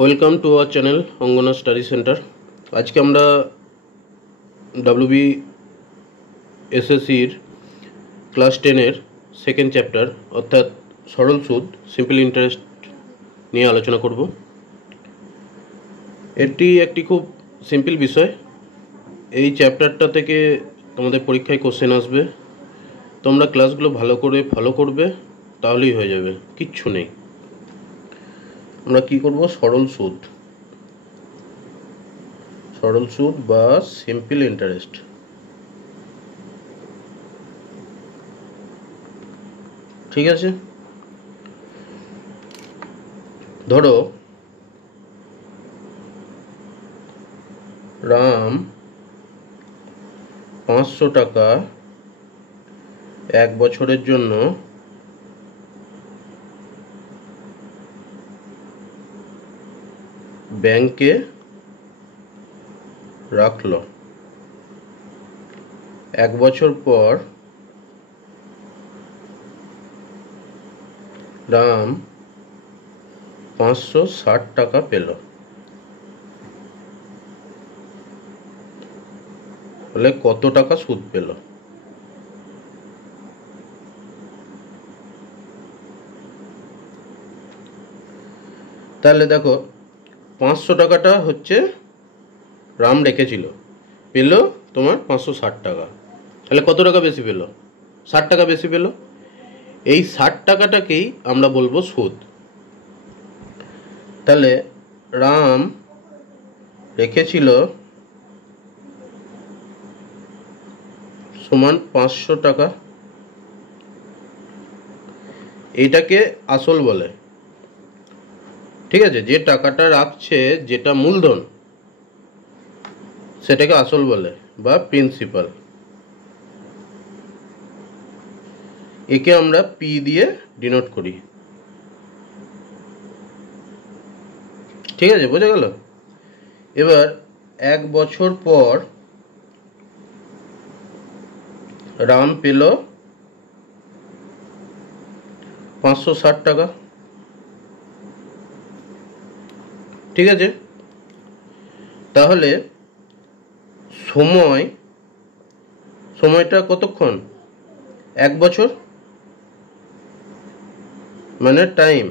Welcome to our channel Angana study centre. আজকে আমরা WBSSCর class 10-এর second chapter অর্থাৎ সরল সুদ সিম্পল ইন্টারেস্ট নিয়ে আলোচনা করব। এটি একটি খুব সিম্পল বিষয়। এই চ্যাপ্টারটা থেকে তোমাদের পরীক্ষায় কোশ্চেন আসবে, তোমরা ক্লাসগুলো ভালো করে ফলো করবে, তাহলেই হয়ে যাবে, কিচ্ছু নেই। আমরা কি করব? সরল সুদ বা সিম্পল ইন্টারেস্ট। ঠিক আছে, ধরো রাম 500 টাকা 1 বছরের জন্য ব্যাংকে রাখলো। 1 বছর পর রাম 560 টাকা পেল। বলে কত টাকা সুদ পেল? তাহলে দেখো, 500 টাকাটা হচ্ছে রাম রেখেছিল, পেল তোমার 560 টাকা। তাহলে কত টাকা বেশি পেল? 60 টাকা বেশি পেল। এই 60 টাকাটাকেই আমরা বলবো সুদ। তাহলে রাম রেখেছিল সমান 500 টাকা, এইটাকে আসল বলে। ঠিক আছে, যে টাকাটা রাখছে, যেটা মূলধন, সেটাকে আসল বলে বা প্রিন্সিপাল। একে আমরা পি দিয়ে ডিনোট করি। ঠিক আছে, বোঝা গেল? এবার 1 বছর পর রাম পেল 560 টাকা। ঠিক আছে, তাহলে সময়টা কতক্ষণ? 1 বছর, মানে টাইম।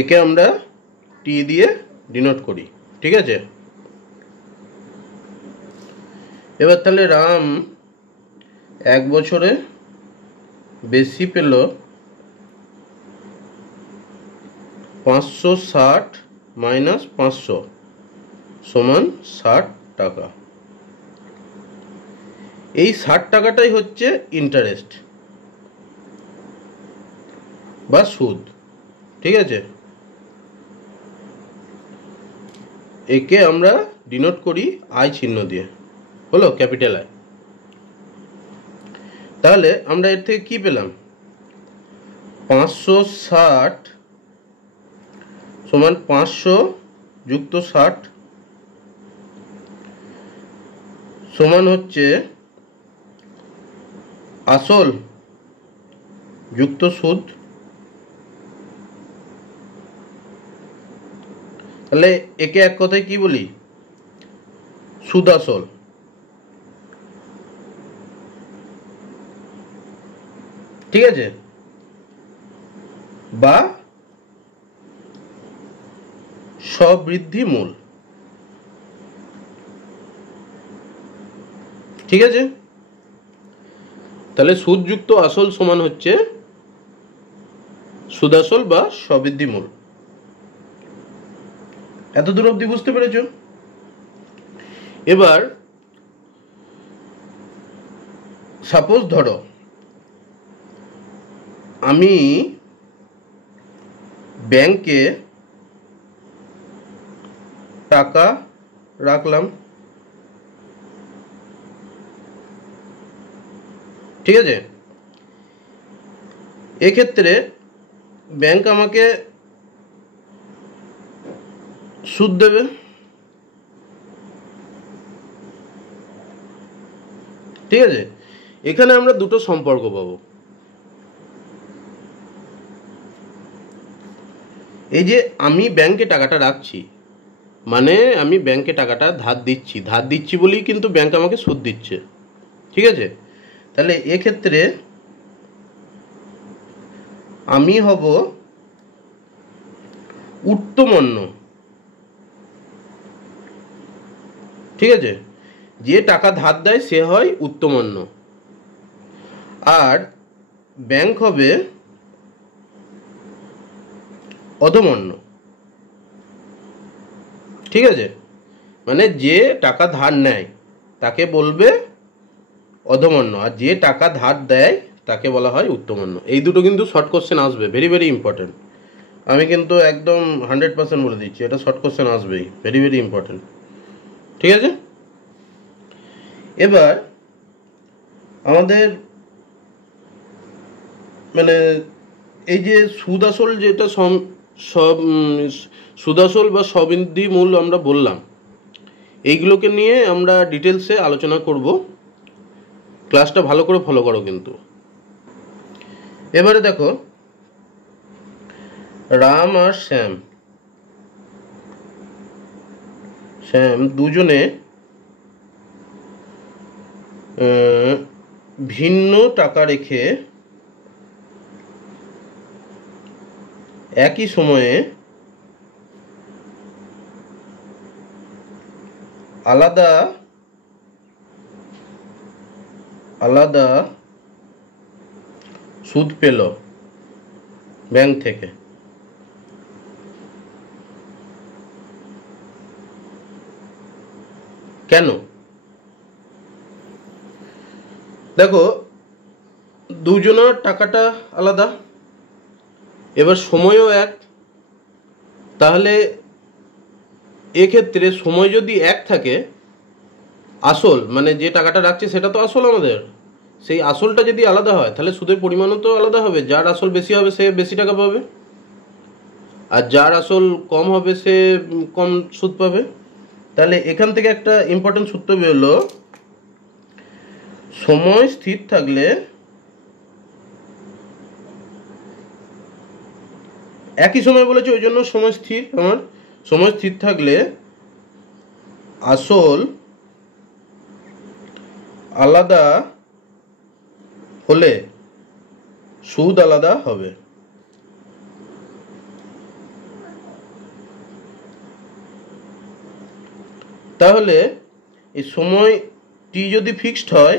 একে আমরা টি দিয়ে ডিনোট করি। ঠিক আছে, এবার তাহলে রাম 1 বছরে বেশি পেল 560 মাইনাস 500 সমান 60 টাকা। এই 60 টাকাটাই হচ্ছে ইন্টারেস্ট বা সুদ। ঠিক আছে, একে আমরা ডিনোট করি আই চিহ্ন দিয়ে, হলো ক্যাপিটাল আই। তাহলে আমরা এর থেকে কি পেলাম? 560 সমান 500 যুক্ত 60 সমান হচ্ছে আসল যুক্ত সুদ। তাহলে একে এক কথায় কি বলি? সুদ আসল। ঠিক আছে, বা স্ববৃদ্ধি মূল। ঠিক আছে, তাহলে সুদ যুক্ত আসল সমান হচ্ছে সুদ আসল বা স্ববৃদ্ধি মূল। এত দূর অবধি বুঝতে পেরেছ? এবার সাপোজ ধরো আমি ব্যাংকে টাকা রাখলাম। ঠিক আছে, এক্ষেত্রে ব্যাংক আমাকে সুদ দেবে। ঠিক আছে, এখানে আমরা দুটো সম্পর্ক পাবো। এই যে আমি ব্যাংকে টাকাটা রাখছি, মানে আমি ব্যাংকে টাকাটা ধার দিচ্ছি বলেই কিন্তু ব্যাংক আমাকে সুদ দিচ্ছে। ঠিক আছে, তাহলে এক্ষেত্রে আমি হব উত্তমন্য। ঠিক আছে, যে টাকা ধার দেয় সে হয় উত্তমন্য, আর ব্যাংক হবে অধমন্য। ঠিক আছে, মানে যে টাকা ধার নেয় তাকে বলবে অধমন্য, আর যে টাকা ধার দেয় তাকে বলা হয় উত্তমন্য। এই দুটো কিন্তু শর্ট কোশ্চেন আসবে, ভেরি ভেরি ইম্পর্টেন্ট। আমি কিন্তু একদম 100% বলে দিচ্ছি, এটা শর্ট কোশ্চেন আসবেই, ভেরি ভেরি ইম্পর্টেন্ট। ঠিক আছে, এবার আমাদের মানে এই যে সুদ আসল, যেটা সব সুদ আসল বা স্ববৃদ্ধি মূল আমরা বললাম, এইগুলোকে নিয়ে আমরা ডিটেলসে আলোচনা করব। ক্লাসটা ভালো করে ফলো করো কিন্তু। এবারে দেখো, রাম আর শ্যাম দুজনে ভিন্ন টাকা রেখে একই সময়ে আলাদা আলাদা সুদ পেল ব্যাংক থেকে। কেন? দেখো, দুজনের টাকাটা আলাদা, এবার সময়ও এক, তাহলে এক্ষেত্রে সময় যদি এক থাকে, আসল মানে যে টাকাটা রাখছে সেটা তো আসল আমাদের, সেই আসলটা যদি আলাদা হয় তাহলে সুদের পরিমাণও তো আলাদা হবে। যার আসল বেশি হবে সে বেশি টাকা পাবে, আর যার আসল কম হবে সে কম সুদ পাবে। তাহলে এখান থেকে একটা ইম্পর্টেন্ট সূত্র বেরোলো, সময় স্থির থাকলে একই সময় বলেছে ওই জন্য সময় স্থির, আমার সময় স্থির থাকলে আসল আলাদা হলে সুদ আলাদা হবে। তাহলে এই সময় টি যদি ফিক্সড হয়,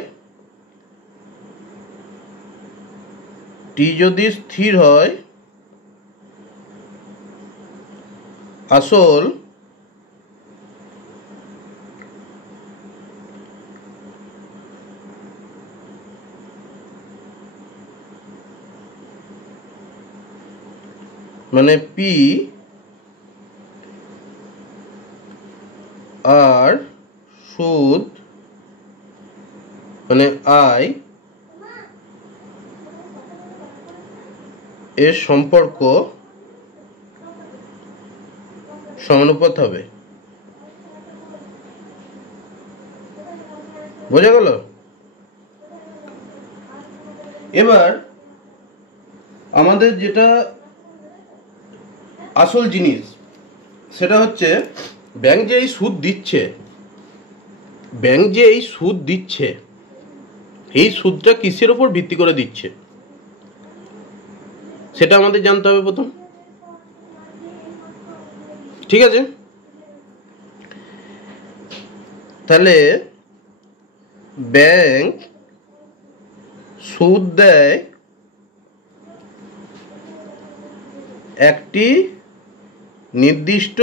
টি যদি স্থির হয়, আসল মানে পি আর সুদ মানে আই এর সম্পর্ক সমানুপাত হবে। বোঝা গেল? এবার আমাদের যেটা আসল জিনিস সেটা হচ্ছে, ব্যাংক যে এই সুদ দিচ্ছে, এই সুদটা কিসের উপর ভিত্তি করে দিচ্ছে সেটা আমাদের জানতে হবে প্রথম। ঠিক আছে, তাহলে ব্যাংক সুদ দেয় একটি নির্দিষ্ট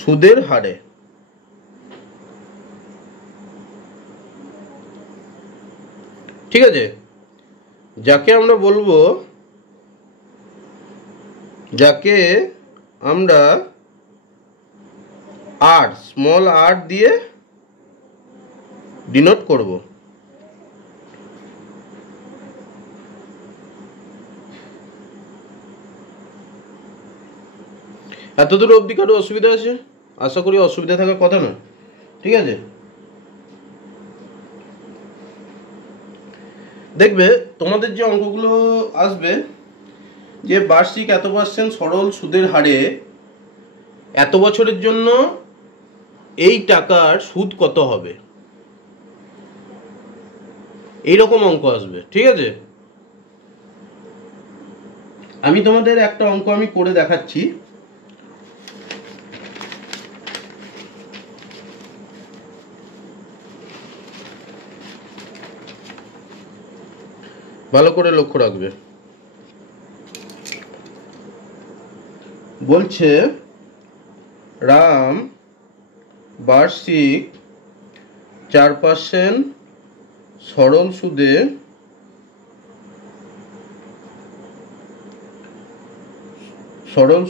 সুদের হারে। ঠিক আছে, যাকে আমরা আর স্মল আর দিয়ে ডিনোট করব। এতদূর অবধি কারো অসুবিধা আছে? আশা করি অসুবিধা থাকার কথা না। ঠিক আছে, দেখবে তোমাদের যে অঙ্কগুলো আসবে যে বার্ষিক এত পার্সেন্ট সরল সুদের হারে এত বছরের জন্য এই টাকার সুদ কত হবে, এইরকম অঙ্ক আসবে। ঠিক আছে, আমি তোমাদের একটা অঙ্ক আমি করে দেখাচ্ছি। ভালো করে লক্ষ্য রাখবে। বলছে রাম বার্ষিক 4% সরল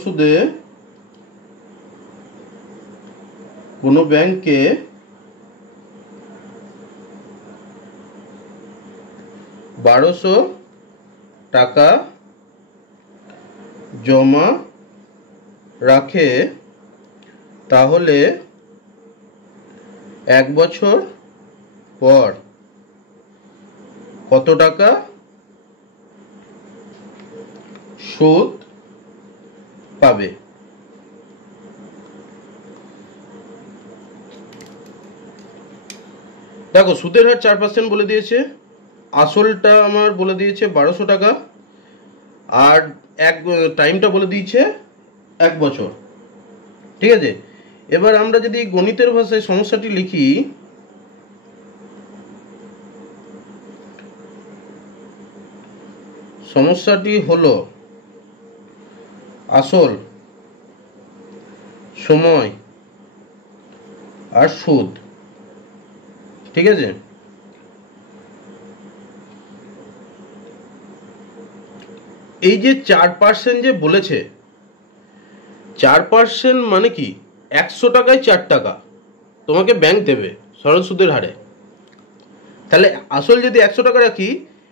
সুদে কোনো ব্যাংকে 1200 টাকা জমা রাখে, তাহলে 1 বছর পর কত টাকা সুদ পাবে। দেখো সুদের হার 4% বলে দিয়েছে, আসলটা আমার বলে দিয়েছে 1200 টাকা, আর টাইমটা বলে দিয়েছে 1 বছর। ঠিক আছে, এবার আমরা যদি গণিতের ভাষায় সমস্যাটি লিখি, সমস্যাটি হলো আসল, সময় আর সুদ। ঠিক আছে, এই যে 4% যে বলেছে, 4% মানে কি 100 টাকায় 4 টাকা তোমাকে ব্যাংক দেবে সরল সুদের হারে। তাহলে আসল যদি 100 টাকা রাখি,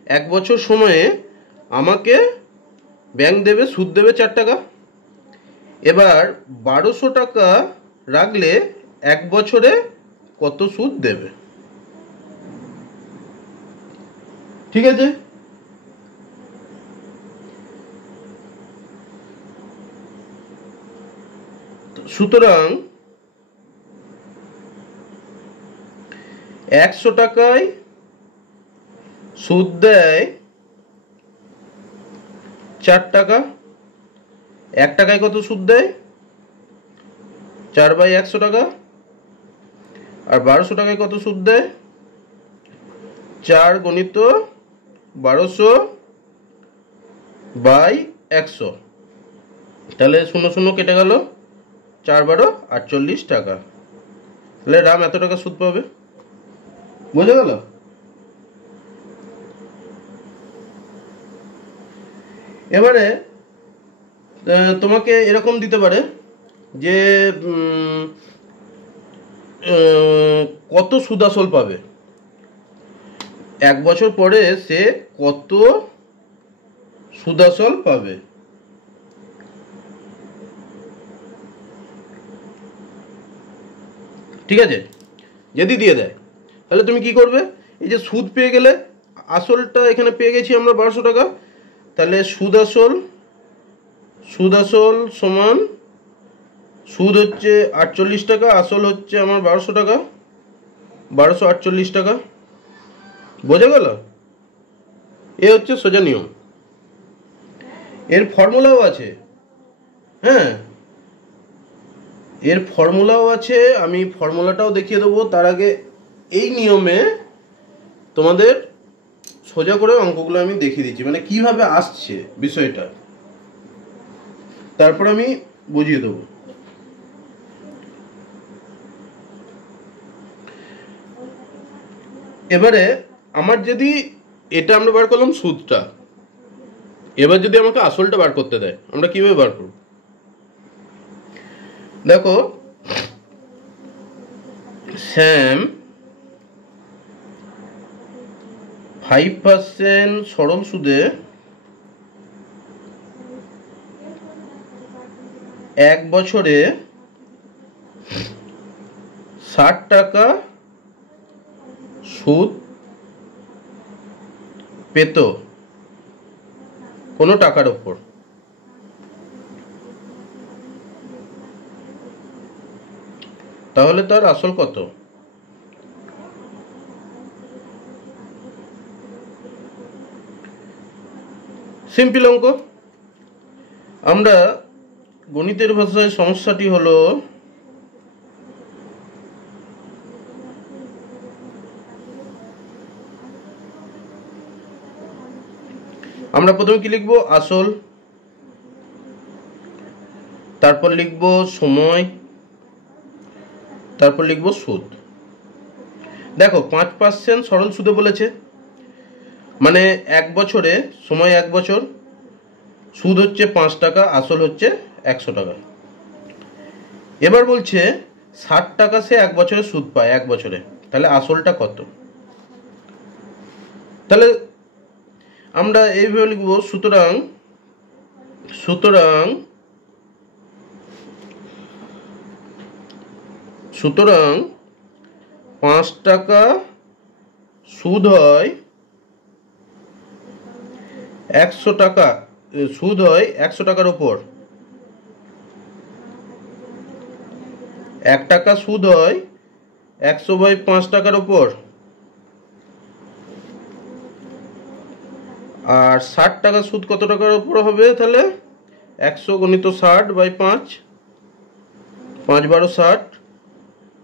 1 বছর সময়ে আমাকে ব্যাংক দেবে, সুদ দেবে 4 টাকা। এবার 1200 টাকা রাখলে 1 বছরে কত সুদ দেবে। ঠিক আছে, সুতরাং 100 টাকায় সুদ দেয় 4 টাকা, 1 টাকায় কত সুদ দেয় 4/100 টাকা, আর 1200 টাকায় কত সুদ দেয় 4 গুণিত 1200/100। তাহলে 0 0 কেটে গেল, 4 12 48 টাকা। তাহলে রাম এত টাকা সুদ পাবে। বুঝে গেল? এবারে তোমাকে এরকম দিতে পারে যে কত সুদ আসল পাবে, 1 বছর পরে সে কত সুদ আসল পাবে। ঠিক আছে, যদি দিয়ে দেয় তাহলে তুমি কি করবে, এই যে সুদ পেয়ে গেলে, আসলটা এখানে পেয়ে গেছি আমরা 1200 টাকা, তাহলে সুদ আসল সমান, সুদ হচ্ছে 48 টাকা, আসল হচ্ছে আমার 1200 টাকা, 1248 টাকা। বোঝা গেল? এ হচ্ছে সোজা নিয়ম। এর ফর্মুলাও আছে, হ্যাঁ এর ফর্মুলাও আছে, আমি ফর্মুলাটাও দেখিয়ে দেবো। তার আগে এই নিয়মে তোমাদের সোজা করে অঙ্কগুলো আমি দেখিয়ে দিচ্ছি, মানে কিভাবে আসছে বিষয়টা, তারপর আমি বুঝিয়ে দেবো। এবারে আমার যদি এটা আমরা বার করলাম সুদটা, এবার যদি আমাকে আসলটা বার করতে দেয়, আমরা কিভাবে বার করব? দেখো, স্যাম 5% সরল সুদে 1 বছরে 60 টাকা সুদ পেত কোনো টাকার ওপর। তাহলে তার আসল কত? সিম্পল অঙ্ক। আমরা গণিতের ভাষায় সমস্যাটি হলো আমরা প্রথমে কি লিখব? আসল, তারপর লিখব সময়, তারপর লিখব সুদ। দেখো 5% সরল সুদে বলেছে, মানে 1 বছরে, সময় 1 বছর, সুদ হচ্ছে 5 টাকা, আসল হচ্ছে 100 টাকা। এবার বলছে 60 টাকা সে 1 বছরে সুদ পায়, 1 বছরে, তাহলে আসলটা কত? তাহলে আমরা এইভাবে লিখব, সুতরাং 5 টাকা সুদ হয় 100 টাকা, সুদ হয় 100 টাকার উপর, 1 টাকা সুদ হয় 100/5 টাকার উপর, আর 60 টাকা সুদ কত টাকার উপর হবে? তাহলে 100 × 60/5, 5 12 60,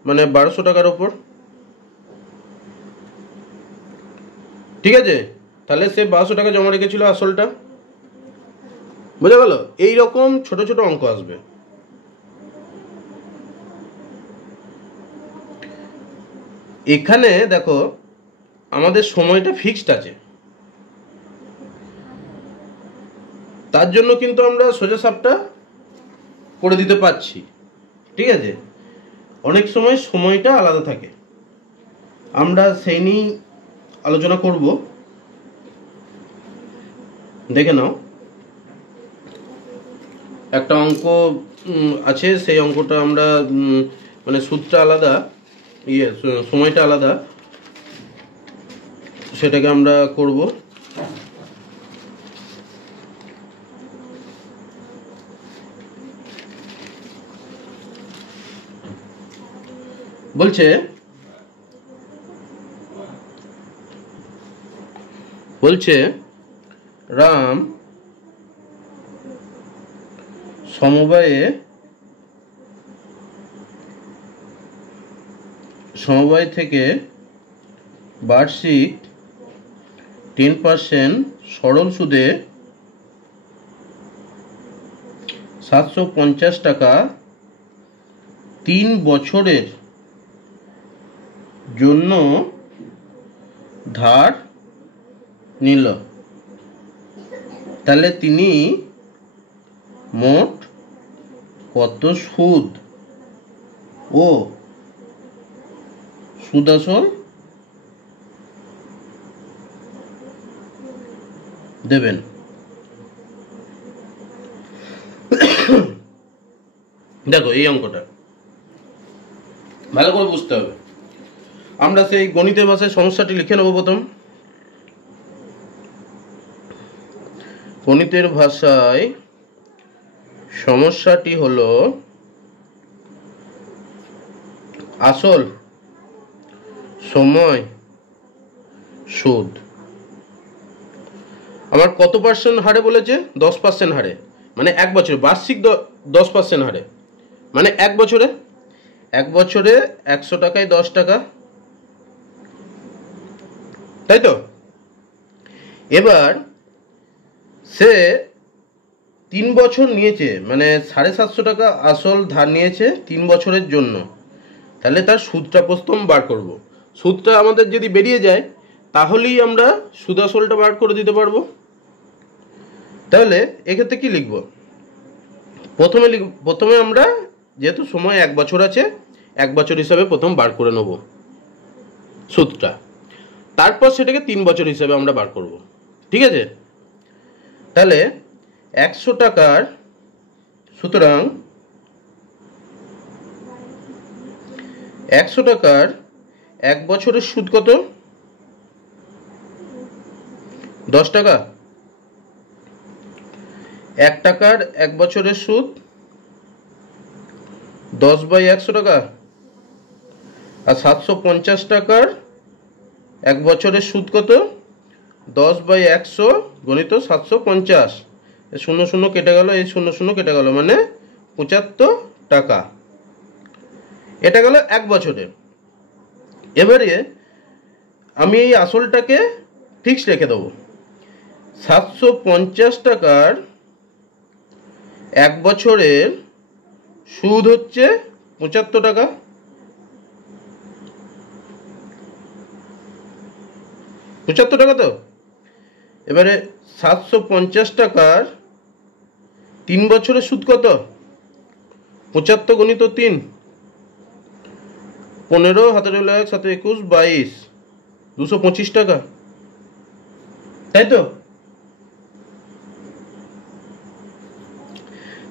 মানে 1200 টাকার উপর। ঠিক আছে, তাহলে সে 1200 টাকা জমা রেখেছিল, আসলটা। বোঝা গেল? এইরকম ছোট ছোট অঙ্ক আসবে। এখানে দেখো আমাদের সময়টা ফিক্সড আছে, তার জন্য কিন্তু আমরা সোজা সাপটা করে দিতে পারছি। ঠিক আছে, অনেক সময় সময়টা আলাদা থাকে, আমরা সেই নিয়েই আলোচনা করব। দেখে নাও, একটা অঙ্ক আছে, সেই অঙ্কটা আমরা মানে সুদটা আলাদা, সময়টা আলাদা, সেটাকে আমরা করব। বলছে রাম সমবায় থেকে বার্ষিক 10% সরল সুদে 750 টাকা 3 বছরের জন্য ধার নিল। তাহলে তিনি মোট কত সুদ ও সুদাসল দেবেন? দেখো এই অঙ্কটা ভালো করে বুঝতে হবে। আমরা সেই গণিতের ভাষায় সমস্যাটি লিখে নেব। প্রথম গণিতের ভাষায় সমস্যাটি হলো আসল, সময়, সুদ। আমার কত পার্সেন্ট হারে বলেছে? 10% হারে, মানে 1 বছরে, বার্ষিক 10% হারে, মানে 1 বছরে 100 টাকায় 10 টাকা, তাই তো? এবার সে 3 বছর নিয়েছে, মানে 750 টাকা আসল ধার নিয়েছে 3 বছরের জন্য। তাহলে তার সুদটা প্রথম বার করব। সুদটা আমাদের যদি বেরিয়ে যায় তাহলেই আমরা সুদ আসলটা বার করে দিতে পারবো। তাহলে এক্ষেত্রে কি লিখব? প্রথমে আমরা, যেহেতু সময় 1 বছর আছে, 1 বছর হিসাবে প্রথম বার করে নেব সুদটা, তারপর সেটাকে 3 বছর হিসাবে আমরা বার করব। ঠিক আছে, তাহলে 100 টাকার, সুতরাং 100 টাকার 1 বছরের সুদ কত? 10 টাকা। 1 টাকার 1 বছরের সুদ 10/100 টাকা, আর 750 টাকার 1 বছরের সুদ কত? 10/100 গণিত 750, 00 কেটে গেল, এই 00 কেটে গেল, মানে 75 টাকা। এটা গেল 1 বছরে। এবারে আমি এই আসলটাকে ফিক্সড রেখে দেবো। 750 টাকার 1 বছরের সুদ হচ্ছে 75 টাকা। তো এবারে 750 টাকার 3 বছরের সুদ কত? 75 গণিত 3, 15 হাতে 1 7 21 22, 225 টাকা, তাই তো?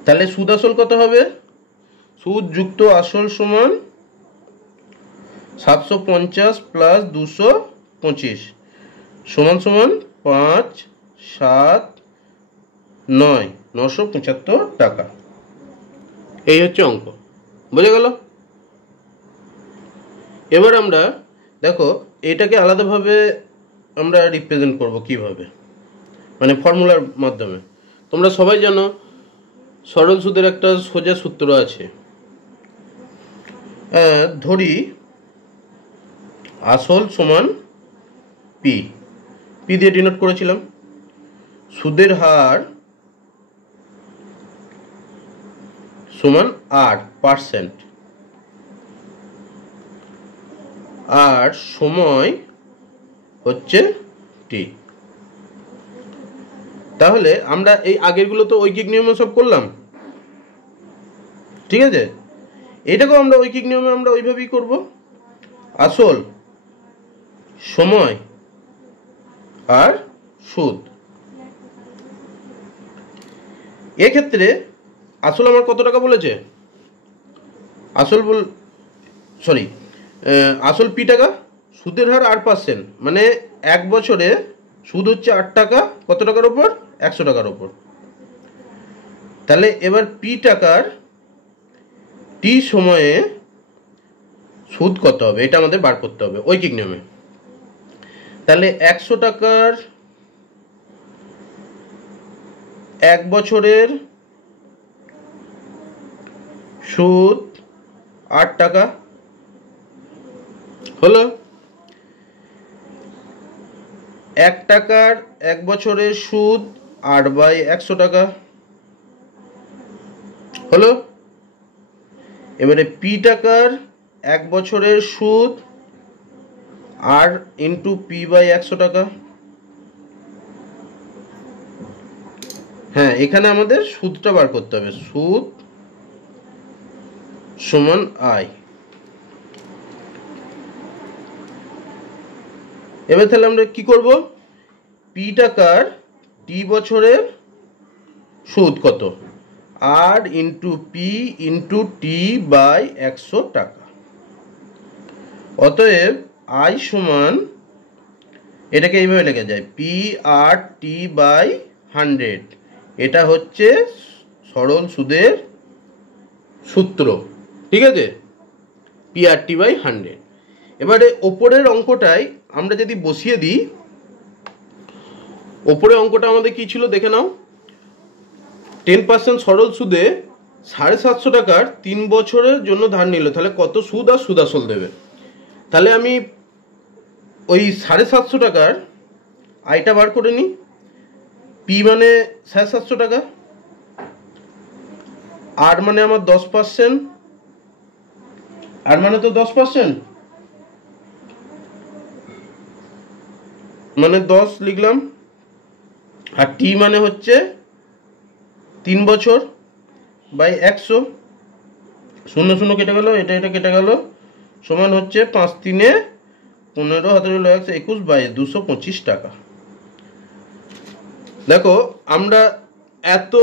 তাহলে সুদ আসল কত হবে? সুদ যুক্ত আসল সমান 750 প্লাস 225 সমান 5 7 9, 975 টাকা। এই হচ্ছে অঙ্ক, বুঝে গেল? এবার আমরা দেখো এটাকে আলাদাভাবে আমরা রিপ্রেজেন্ট করব কিভাবে, মানে ফর্মুলার মাধ্যমে। তোমরা সবাই জানো সরল সুদের একটা সোজা সূত্র আছে। ধরি আসল সমান পি, পি দিয়ে ডিনোট করেছিলাম। সুদের হার সমান 8%, আর সময় হচ্ছে টি। তাহলে আমরা এই আগেরগুলো তো ঐকিক নিয়মে সব করলাম, ঠিক আছে? এটাকেও আমরা ঐকিক নিয়মে আমরা ওইভাবেই করব। আসল, সময় আর সুদ। এক্ষেত্রে আসল আমার কত টাকা বলেছে? আসল পি টাকা, সুদের হার 8%, মানে 1 বছরে সুদ হচ্ছে 8 টাকা। কত টাকার ওপর? 100 টাকার ওপর। তাহলে এবার পি টাকার টি সময়ে সুদ কত হবে এটা আমাদের বার করতে হবে ঐকিক নিয়মে। তাহলে 100 টাকার 1 বছরের সুদ 8 টাকা হলো। 1 টাকার 1 বছরের সুদ 8/100 টাকা হলো। এবারে পি টাকার 1 বছরের সুদ আর ইন্টু p/100 টাকা। হ্যাঁ, এখানে আমাদের সুদটা বার করতে হবে। সুদ সমান আয়। এবার তাহলে আমরা কি করব? পি টাকার টি বছরের সুদ কত? আর into P into T by 100 টাকা। অতএব আই সমান, এটাকে এইভাবে লেখা যায়, পি আর টি বাই 100। এটা হচ্ছে সরল সুদের সূত্র, ঠিক আছে? P R T by 100। এবারে ওপরের অঙ্কটাই আমরা যদি বসিয়ে দিই, ওপরের অঙ্কটা আমাদের কি ছিল দেখে নাও। 10% সরল সুদে 750 টাকার 3 বছরের জন্য ধার নিল, তাহলে কত সুদ আর সুদ আসল দেবে? তাহলে আমি ওই 750 টাকার আয়টা বার করে নিই। পি মানে 750 টাকা, আর মানে আমার 10%, আর মানে তো 10%, মানে 10 লিখলাম। আর টি মানে হচ্ছে 3 বছর বাই 100, 00 কেটে গেল, এটা কেটে গেল, সমান হচ্ছে 5 3 15 হাতে 1 21 22, 225 টাকা। দেখো আমরা এত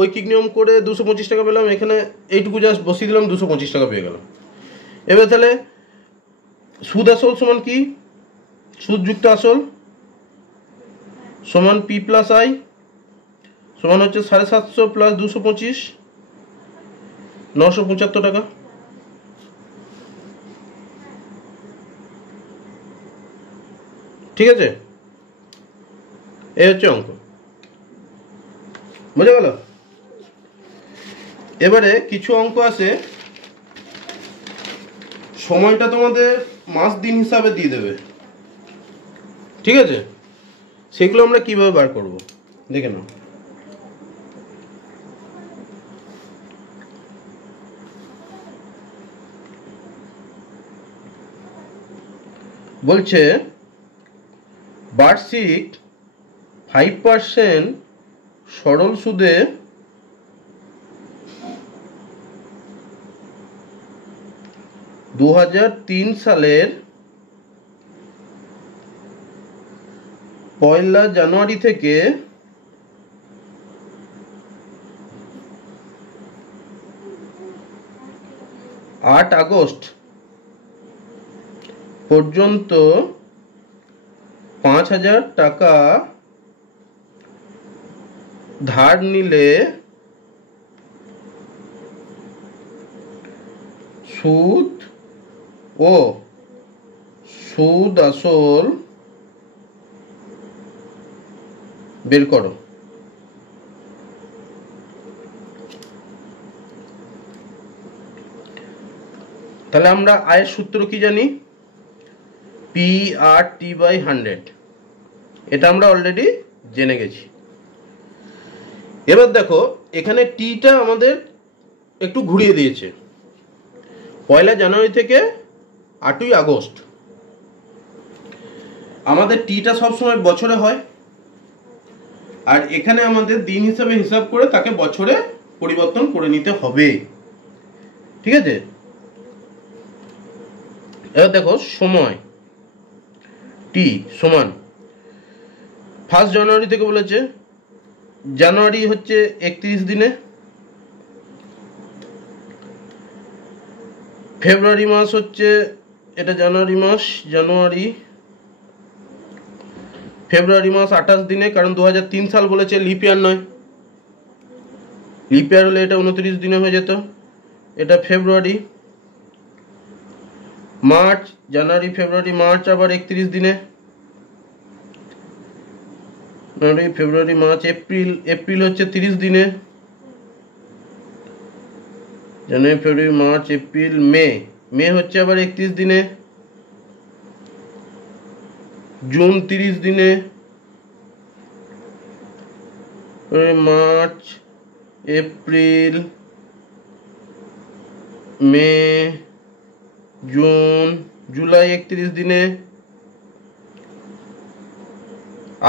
ঐকিক নিয়ম করে 225 টাকা পেলাম, এখানে এইটুকু জাস্ট বসিয়ে দিলাম, 225 টাকা পেয়ে গেলাম। এবার তাহলে সুদ আসল সমান কি? সুদ যুক্ত আসল সমান পি প্লাস আই, সমান হচ্ছে 750 প্লাস 225, 975 টাকা। ঠিক আছে, এই হচ্ছে অঙ্ক, বুঝে গেল। এবারে কিছু অঙ্ক আছে সময়টা তোমাদের মাস দিন হিসাবে দিয়ে দেবে, ঠিক আছে, সেগুলো আমরা কিভাবে বার করব দেখে নাও। বলছে বার্ষিক 5% সরল সুদে 2003 সালের 1 জানুয়ারি থেকে 8 আগস্ট পর্যন্ত 5,000 টাকা ধার নিলে সুদ ও সুদ আসল বের করো। তাহলে আমরা আয়ের সূত্র কি জানি, PRT/100, এটা আমরা অলরেডি জেনে গেছি। এবার দেখো এখানে টিটা আমাদের একটু ঘুরিয়ে দিয়েছে, 1 জানুয়ারি থেকে 8 আগস্ট। আমাদের টিটা সবসময় বছরে হয়, আর এখানে আমাদের দিন হিসাবে হিসাব করে তাকে বছরে পরিবর্তন করে নিতে হবে, ঠিক আছে। এবার দেখো সময় টি সমান 1 জানুয়ারি থেকে বলেছে, জানুয়ারি হচ্ছে 31 দিনে, ফেব্রুয়ারি মাস হচ্ছে, এটা জানুয়ারি মাস, ফেব্রুয়ারি মাস 28 দিনে, কারণ 2003 সাল বলেছে, লিপ ইয়ার নয়, লিপ ইয়ার হলে এটা 29 দিনে হয়ে যেত, এটা ফেব্রুয়ারি। মার্চ, জানুয়ারি, ফেব্রুয়ারি, মার্চ আবার 31 দিনে, জানুয়ারি, ফেব্রুয়ারি, মার্চ, এপ্রিল হচ্ছে 30 দিনে, জানুয়ারি, ফেব্রুয়ারি, মার্চ, এপ্রিল, মে হচ্ছে আবার 31 দিনে, জুন 30 দিনে, মার্চ, এপ্রিল, মে, জুন, জুলাই 31 দিনে,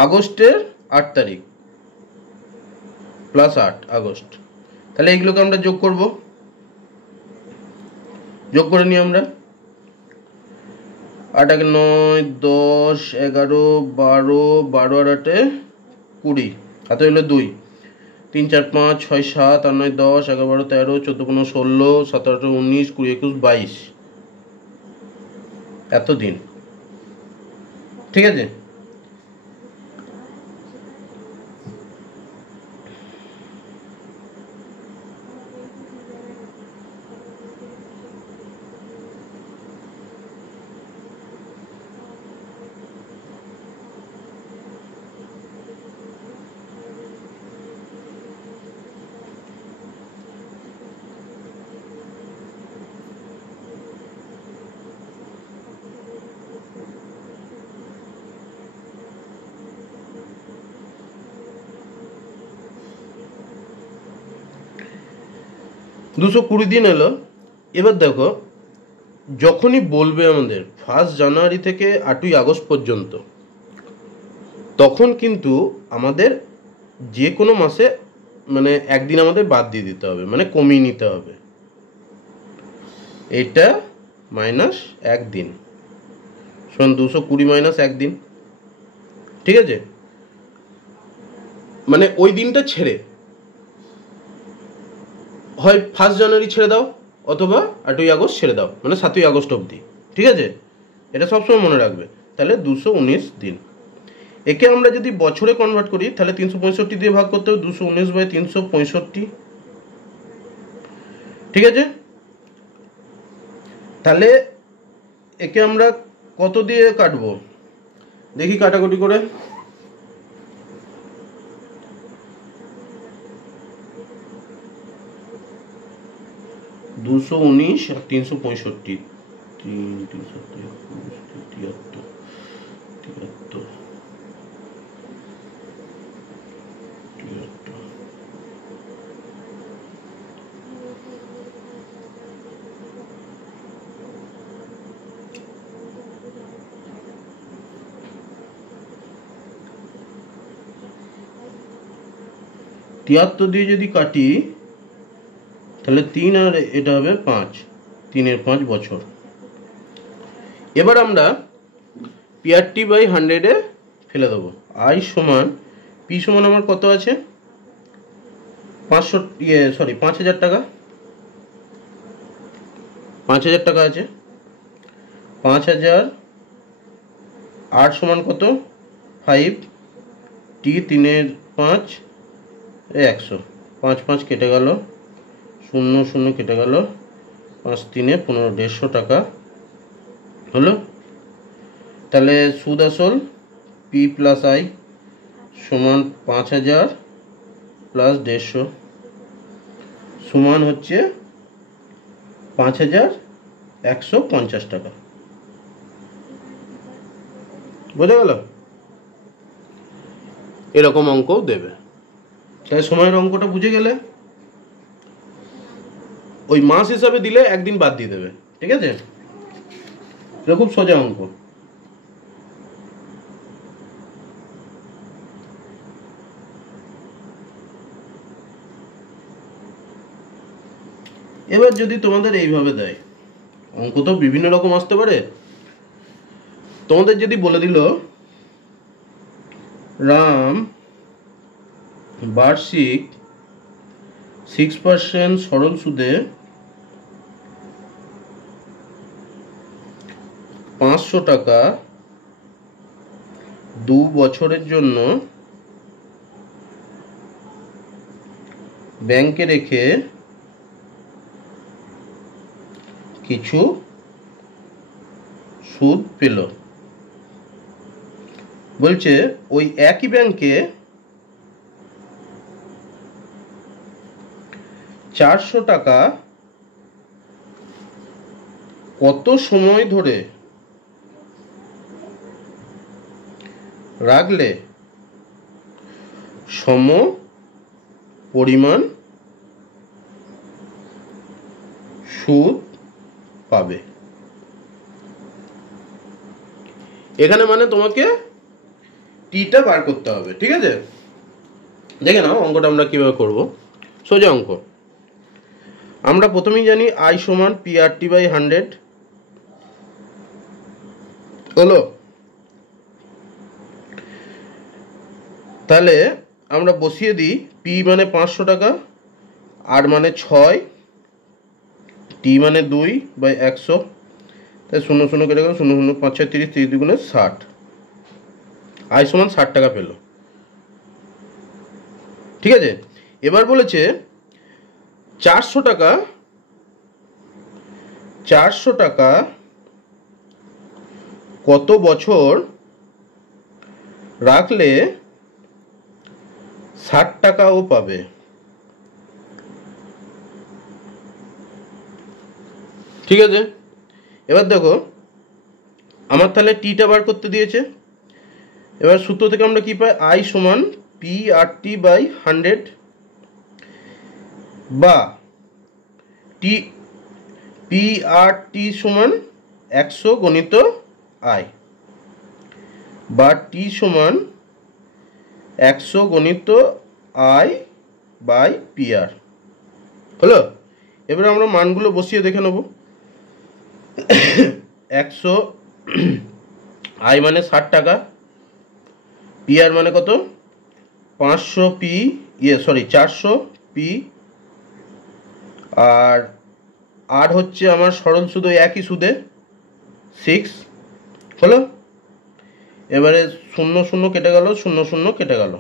আগস্টের 8 তারিখ প্লাস 8 আগস্ট। তাহলে এগুলোকে আমরা যোগ করব, যোগ করে নিই আমরা। 8 × 9, 10, 11, 12, 12 আর 8 20, হাতে হলো 2, 3, 4, 5, 6, 7, 8, 9, 10, 11, 12, 13, 14, 15, 16, 17, 18, 19, 20, 21, 22, এত দিন, ঠিক আছে। দুশো 20 দিন এলো। এবার দেখো যখনই বলবে আমাদের 1 জানুয়ারি থেকে 8 আগস্ট পর্যন্ত, তখন কিন্তু আমাদের যে কোনো মাসে মানে একদিন আমাদের বাদ দিয়ে দিতে হবে, মানে কমিয়ে নিতে হবে, এটা মাইনাস 1 দিন সমান 220 মাইনাস 1 দিন, ঠিক আছে। মানে ওই দিনটা ছেড়ে হয় 1 জানুয়ারি ছেড়ে দাও অথবা 8 আগস্ট ছেড়ে দাও, মানে 7 আগস্ট অবধি, ঠিক আছে, এটা সবসময় মনে রাখবে। তাহলে 219 দিন। একে আমরা যদি বছরে কনভার্ট করি তাহলে 365 দিয়ে ভাগ করতে হবে, 219/365, ঠিক আছে। তাহলে একে আমরা কত দিয়ে কাটবো, দেখি কাটাকুটি করে। দুশো 19 আর 365, 73 দিয়ে যদি কাটি তাহলে 3 আর এটা হবে 5, 3 এর 5 বছর। এবার আমরা পিআরটি বাই 100 ফেলে দেবো। আই সমান পি সমান আমার কত আছে, 5,000 টাকা, 5,000 টাকা আছে। 5,000 8 সমান কত, 5, টি 3 এর 5, 100, 5 5 কেটে গেল, 0 0 কেটে গেল, 5 3 15, 150 টাকা হলো। তাহলে সুদ আসল পি প্লাস আই সমান 5,000 প্লাস 150 সমান হচ্ছে 5,150 টাকা। বোঝা গেল? এরকম অঙ্কও দেবে। তাহলে সময়ের অঙ্কটা বুঝে গেলে ওই মাস হিসাবে দিলে একদিন বাদ দিয়ে দেবে, ঠিক আছে? এটা খুব সোজা অঙ্ক। এবার যদি তোমাদের এইভাবে দেয়, অঙ্ক তো বিভিন্ন রকম আসতে পারে। তোমাদের যদি বলে দিল রাম বার্ষিক 6% সরল সুদে 500 টাকা 2 বছরের জন্য ব্যাংকে রেখে কিছু সুদ পেল। বলছে ওই একই ব্যাংকে 400 টাকা কত সময় ধরে রাখলে সম পরিমাণ সুদ পাবে। এখানে মানে তোমাকে টিটা বার করতে হবে, ঠিক আছে? দেখে নাও অঙ্কটা আমরা কিভাবে করব। সোজা অঙ্ক। আমরা প্রথমেই জানি আই সমান পিআরটি বাই 100 হলো। তাহলে আমরা বসিয়ে দিই পি মানে 500 টাকা, আর মানে 6, টি মানে 2 বাই 100, তাই 0 0 কেটে গেল, 0 0 5 6 30, 30 দুগুণে 60, আই সমান 60 টাকা পেল, ঠিক আছে? এবার বলেছে 400 টাকা কত বছর রাখলে 60 টাকাও পাবে। ঠিক আছে? এবার দেখো আমার তাহলে টিটা বার করতে দিয়েছে। এবার সূত্র থেকে আমরা কি পাই, আই সমান পি আর টি বাই 100 বা টি পি আর টি সমান 100 গণিত আই, বা টি সমান 100 গণিত আই বাই পি আর হলো। এবার আমরা মানগুলো বসিয়ে দেখে নেব। 100 আই মানে 60 টাকা, পি আর মানে কত 500 পি 400 পি, আর হচ্ছে আমার সরল সুদ একই সুদে 6 হলো। এবারে 0 0 কেটে গেল, 0 0 কেটে গেল,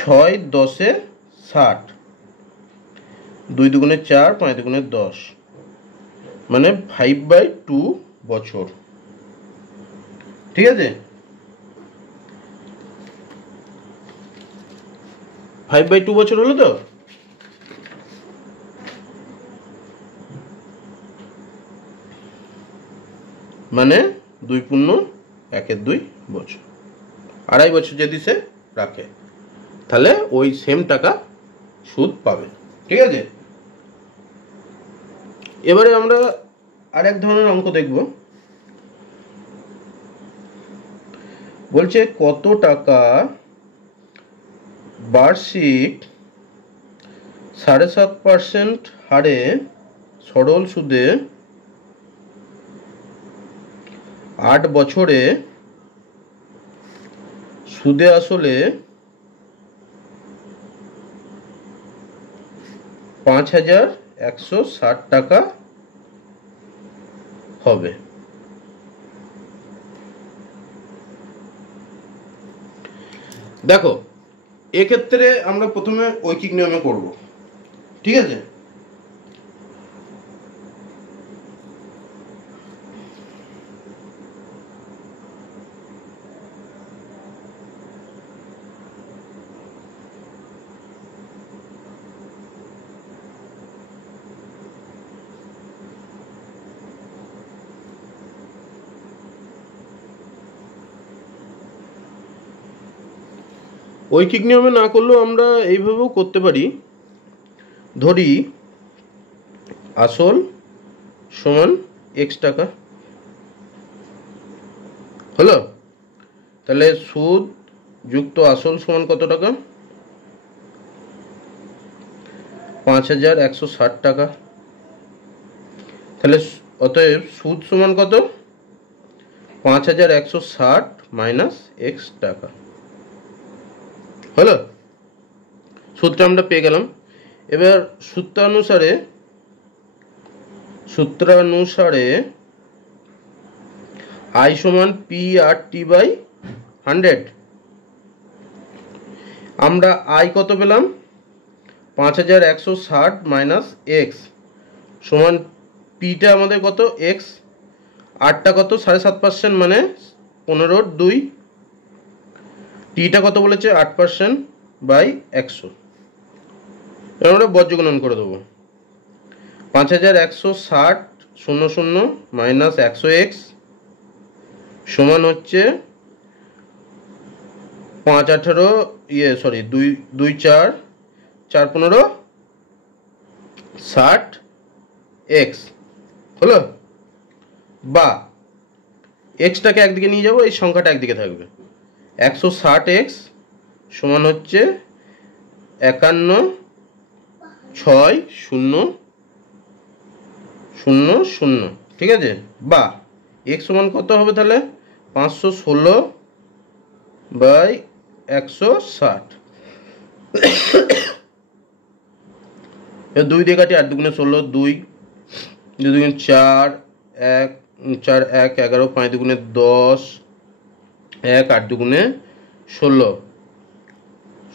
6 10 60, 2 দুগুণে 4, 5 দুগুণে 10, মানে 5/2 বছর। ঠিক আছে? 5/2 বছর হলো তো। মানে 2.1/2 বছর, 2.5 বছর যদি সে রাখে তাহলে ওই সেম টাকা সুদ পাবে। ঠিক আছে, এবারে আমরা আরেক ধরনের অঙ্ক দেখব। বলছে কত টাকা বার্ষিক 7.5% হারে সরল সুদে 8 বছরে সুদে আসলে 5,160 টাকা হবে। দেখো, এক্ষেত্রে আমরা প্রথমে ঐকিক নিয়মে করব। ঠিক আছে, ঐকিক নিয়মে না করলেও আমরা এইভাবেও করতে পারি। ধরি আসল সমান x টাকা হলো, তাহলে সুদ যুক্ত আসল সমান কত টাকা? 5,160 টাকা। তাহলে অতএব সুদ সমান কত? 5,160 মাইনাস x টাকা হলো। সূত্রটা আমরা পেয়ে গেলাম। এবার সূত্রানুসারে I সমান P/100। আমরা I কত পেলাম? 5,160 মাইনাস x সমান পিটা আমাদের কত? x। আটটা কত? 7.5% মানে 15/2। টিটা কত বলেছে? 8% বাই 100। এবার আমরা বজ্রগুণন করে দেবো। 5,160 00 মাইনাস 100x সমান হচ্ছে 5×18 2 4 4 15 60x হলো। বা এক্সটাকে একদিকে নিয়ে যাবো, এই সংখ্যাটা একদিকে থাকবে। 160x সমান হচ্ছে 51,600,000। ঠিক আছে, বা x সমান কত হবে তাহলে? 516/160। 2 দিয়ে কাটি, 8 2 16, 2 2 2 4 1 4 1 11, 5 2 10, 1 8 2 16,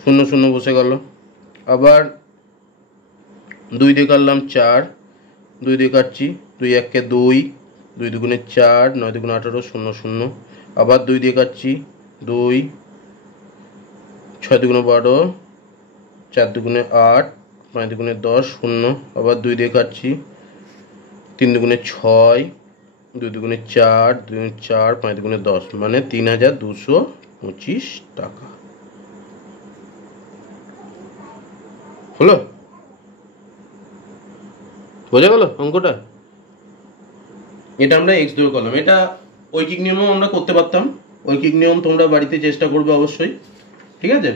0 0 বসে গেল। আবার 2 দিয়ে কাটলাম 4, 2 দিয়ে কাটছি, 2 1 2, 2 2 4, 9 2 18, 0 0। আবার 2 দিয়ে কাটছি, 2 6 2 12, 4 2 8, 5 2 10, 0। আবার 2 দিয়ে কাটছি, 3 2 6, 2 2 4, 2 4, 5 2 10 মানে 3,225 টাকা হলো। বোঝা গেল অঙ্কটা? এটা আমরা এক্স ধরে করলাম। এটা ঐকিক নিয়মও আমরা করতে পারতাম। ঐকিক নিয়ম তোমরা বাড়িতে চেষ্টা করবে অবশ্যই। ঠিক আছে,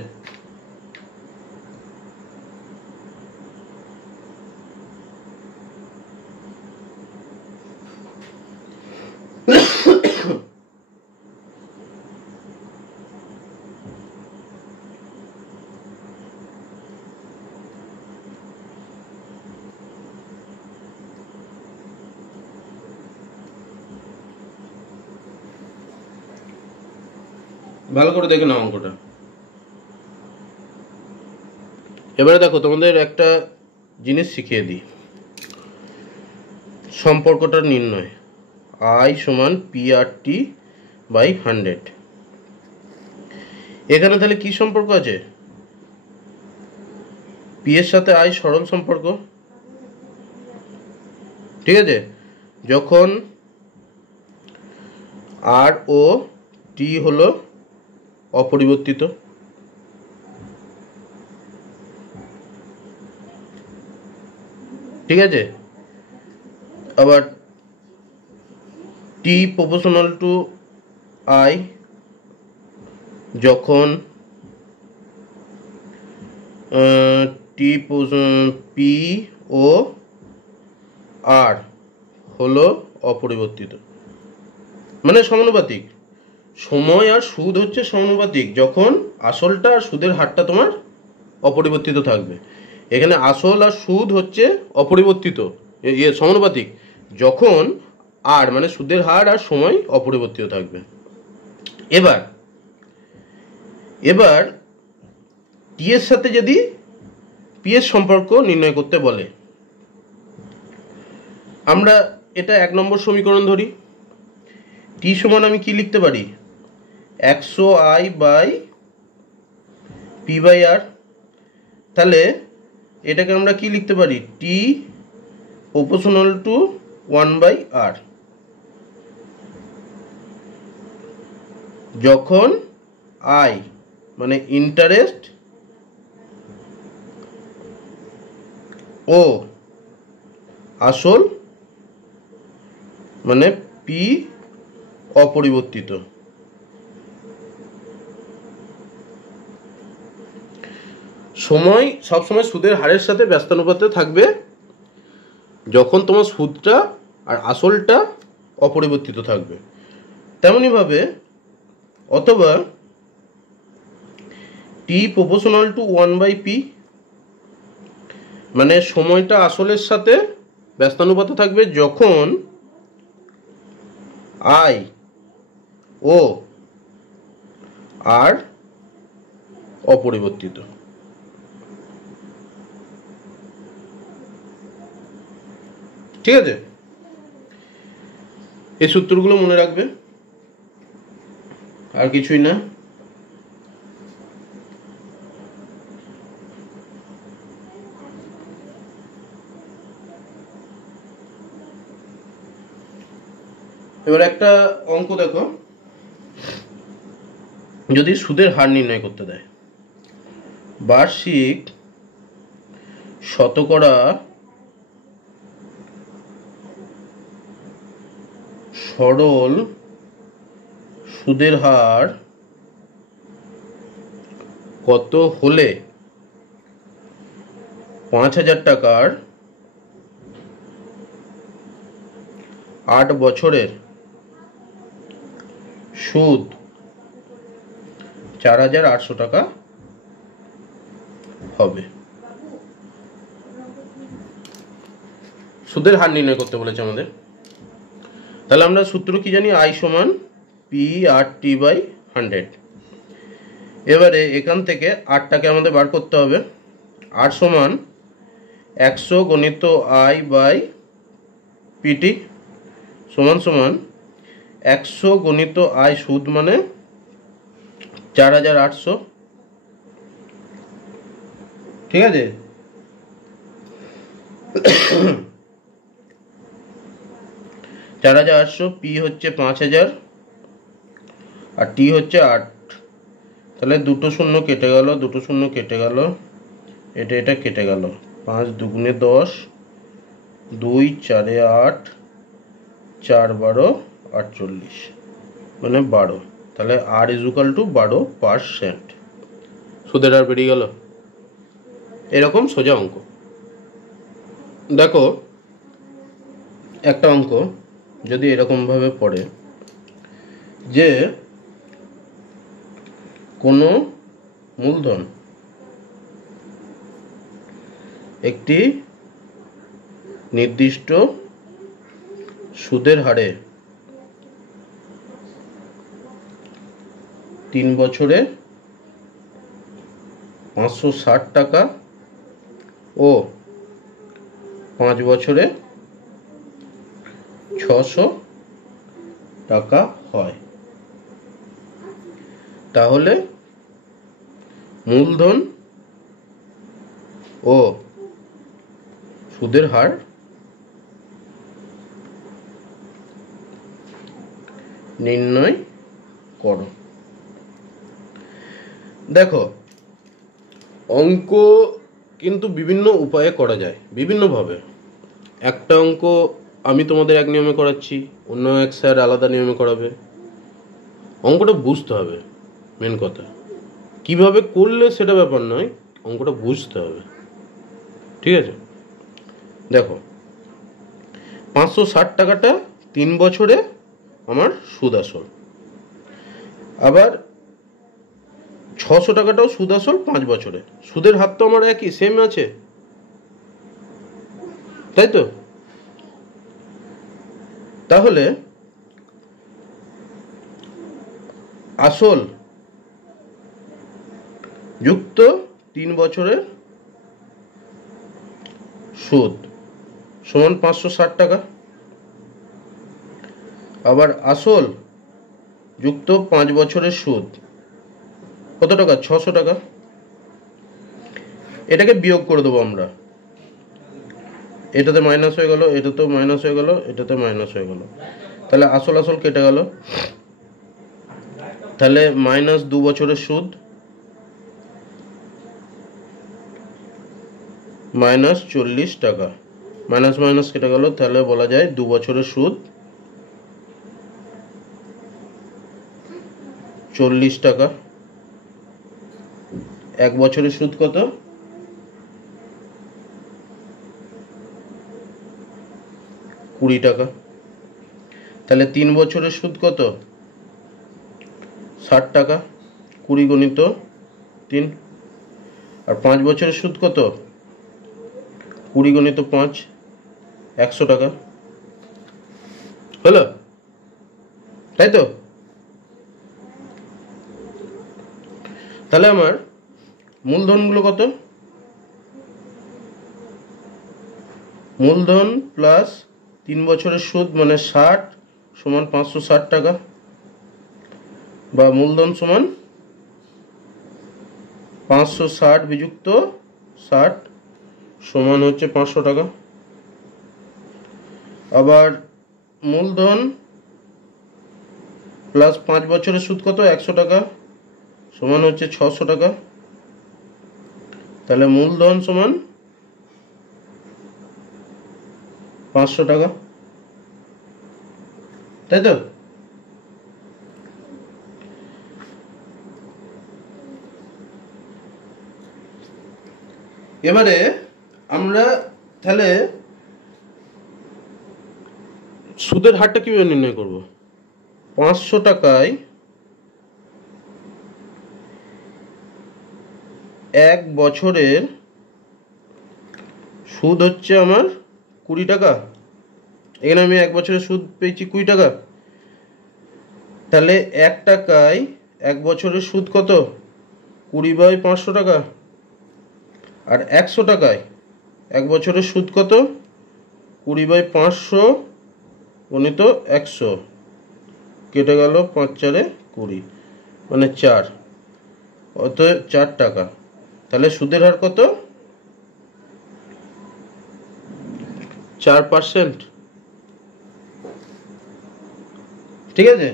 ভালো করে দেখে নাও অঙ্কটা। এবারে দেখো, তোমাদের একটা জিনিস শিখিয়ে দিই, সম্পর্কটা নির্ণয়। I সমান P/100। এখানে তাহলে কি সম্পর্ক আছে? পি এর সাথে আই সরল সম্পর্ক, ঠিক আছে। যখন আর ও টি হলো অপরিবর্তিত, ঠিক আছে। আবার টি প্রপোর্শনাল টু আই যখন টি পি ও আর হলো অপরিবর্তিত, মানে সমানুপাতিক। সময় আর সুদ হচ্ছে সমানুপাতিক যখন আসলটা আর সুদের হারটা তোমার অপরিবর্তিত থাকবে। এখানে আসল আর সুদ হচ্ছে অপরিবর্তিত, সমানুপাতিক যখন আর মানে সুদের হার আর সময় অপরিবর্তিত থাকবে। এবার টি এর সাথে যদি পি এর সম্পর্ক নির্ণয় করতে বলে, আমরা এটা 1 নম্বর সমীকরণ ধরি। টি সমান আমি কি লিখতে পারি, 100i বাই পি বাই আর। তাহলে এটাকে আমরা কি লিখতে পারি, টি প্রপোর্শনাল টু 1 বাই আর। যখন আই মানে ইন্টারেস্ট ও আসল মানে পি অপরিবর্তিত। সময় সবসময় সুদের হারের সাথে ব্যস্তানুপাতে থাকবে যখন তোমার সুদটা আর আসলটা অপরিবর্তিত থাকবে। তেমনিভাবে অথবা টি প্রপোর্শনাল টু 1 বাই পি, মানে সময়টা আসলের সাথে ব্যস্তানুপাতে থাকবে যখন আই ও আর অপরিবর্তিত, ঠিক আছে। এই সূত্রগুলো মনে রাখবে, আর কিছুই না। এবার একটা অঙ্ক দেখো, যদি সুদের হার নির্ণয় করতে দেয়, বার্ষিক শতকরা সরল সুদের হার কত হলে 5,000 টাকার 8 বছরের সুদ 4,800 টাকা হবে। সুদের হার নির্ণয় করতে বলেছে আমাদের। তাহলে আমরা সূত্র কি জানি, আই সমান পি আর টি বাই 100। এবারে এখান থেকে আরটাকে আমাদের বার করতে হবে। আর সমান 100 গণিত আই বাই পিটি সমান সমান 100 গণিত আই সুদ মানে 4,800, ঠিক আছে। চার হাজার 800, পি হচ্ছে 5,000 আর টি হচ্ছে 8। তাহলে দুটো শূন্য কেটে গেল, দুটো শূন্য কেটে গেল, এটা কেটে গেল। 5 দুগুণে 10, 2 4 8, 4 12 48 মানে 12। তাহলে আর ইজুকাল টু 12%। সুদের হার বেরিয়ে গেল। এরকম সোজা অঙ্ক। দেখো একটা অঙ্ক যদি এরকমভাবে পড়ে যে কোনো মূলধন একটি নির্দিষ্ট সুদের হারে 3 বছরে 560 টাকা ও 5 বছরে 600 টাকা হয়, তাহলে মূলধন ও সুদের হার নির্ণয় করো। দেখো, অঙ্ক কিন্তু বিভিন্ন উপায়ে করা যায়, বিভিন্নভাবে। একটা অঙ্ক আমি তোমাদের এক নিয়মে করাচ্ছি, অন্য এক স্যার আলাদা নিয়মে করাবে। অঙ্কটা বুঝতে হবে, মেন কথা। কিভাবে করলে সেটা ব্যাপার নয়, অঙ্কটা বুঝতে হবে, ঠিক আছে? দেখো, 560 টাকাটা 3 বছরে আমার সুদ আসল, আবার 600 টাকাটাও সুদ আসল 5 বছরে। সুদের হার তো আমার একই, সেম আছে, তাই তো? তাহলে আসল যুক্ত 3 বছরের সুদ সমান 560 টাকা, আবার আসল যুক্ত 5 বছরের সুদ কত টাকা? 600 টাকা। এটাকে বিয়োগ করে দেবো আমরা, এটাতে মাইনাস হয়ে গেল, এটাতেও মাইনাস হয়ে গেল, এটাতে মাইনাস হয়ে গেল। তাহলে আসল আসল কেটে গেল। তাহলে মাইনাস 2 বছরের সুদ মাইনাস 40 টাকা, মাইনাস মাইনাস কেটে গেল। তাহলে বলা যায় 2 বছরের সুদ 40 টাকা। 1 বছরের সুদ কত? 20 টাকা। তাহলে 3 বছরের সুদ কত? 60 টাকা, 20 গুণিত 3। আর 5 বছরের সুদ কত? 20 গুণিত 5, 100 টাকা। হলো, তাই তো? তাহলে আমার মূলধনগুলো কত? মূলধন প্লাস 3 বছরের সুদ মানে 60 সমান 560 টাকা, বা মূলধন সমান 560 বিযুক্ত 60 সমান হচ্ছে 500 টাকা। আবার মূলধন প্লাস 5 বছরের সুদ কত? 100 টাকা সমান হচ্ছে 600 টাকা। তাহলে মূলধন সমান 500 টাকা, তাই তো? এবারে আমরা তাহলে সুদের হারটা কিভাবে নির্ণয় করব? 500 টাকায় 1 বছরের সুদ হচ্ছে আমার 20 টাকা। এখানে আমি 1 বছরের সুদ পেয়েছি 20 টাকা। তাহলে 1 টাকায় 1 বছরের সুদ কত? 20/500 টাকা। আর 100 টাকায় 1 বছরের সুদ কত? 20/500 গণিত 100, কেটে গেল 5 4 20 মানে 4, অতএব 4 টাকা। তাহলে সুদের হার কত? 4%, ঠিক আছে?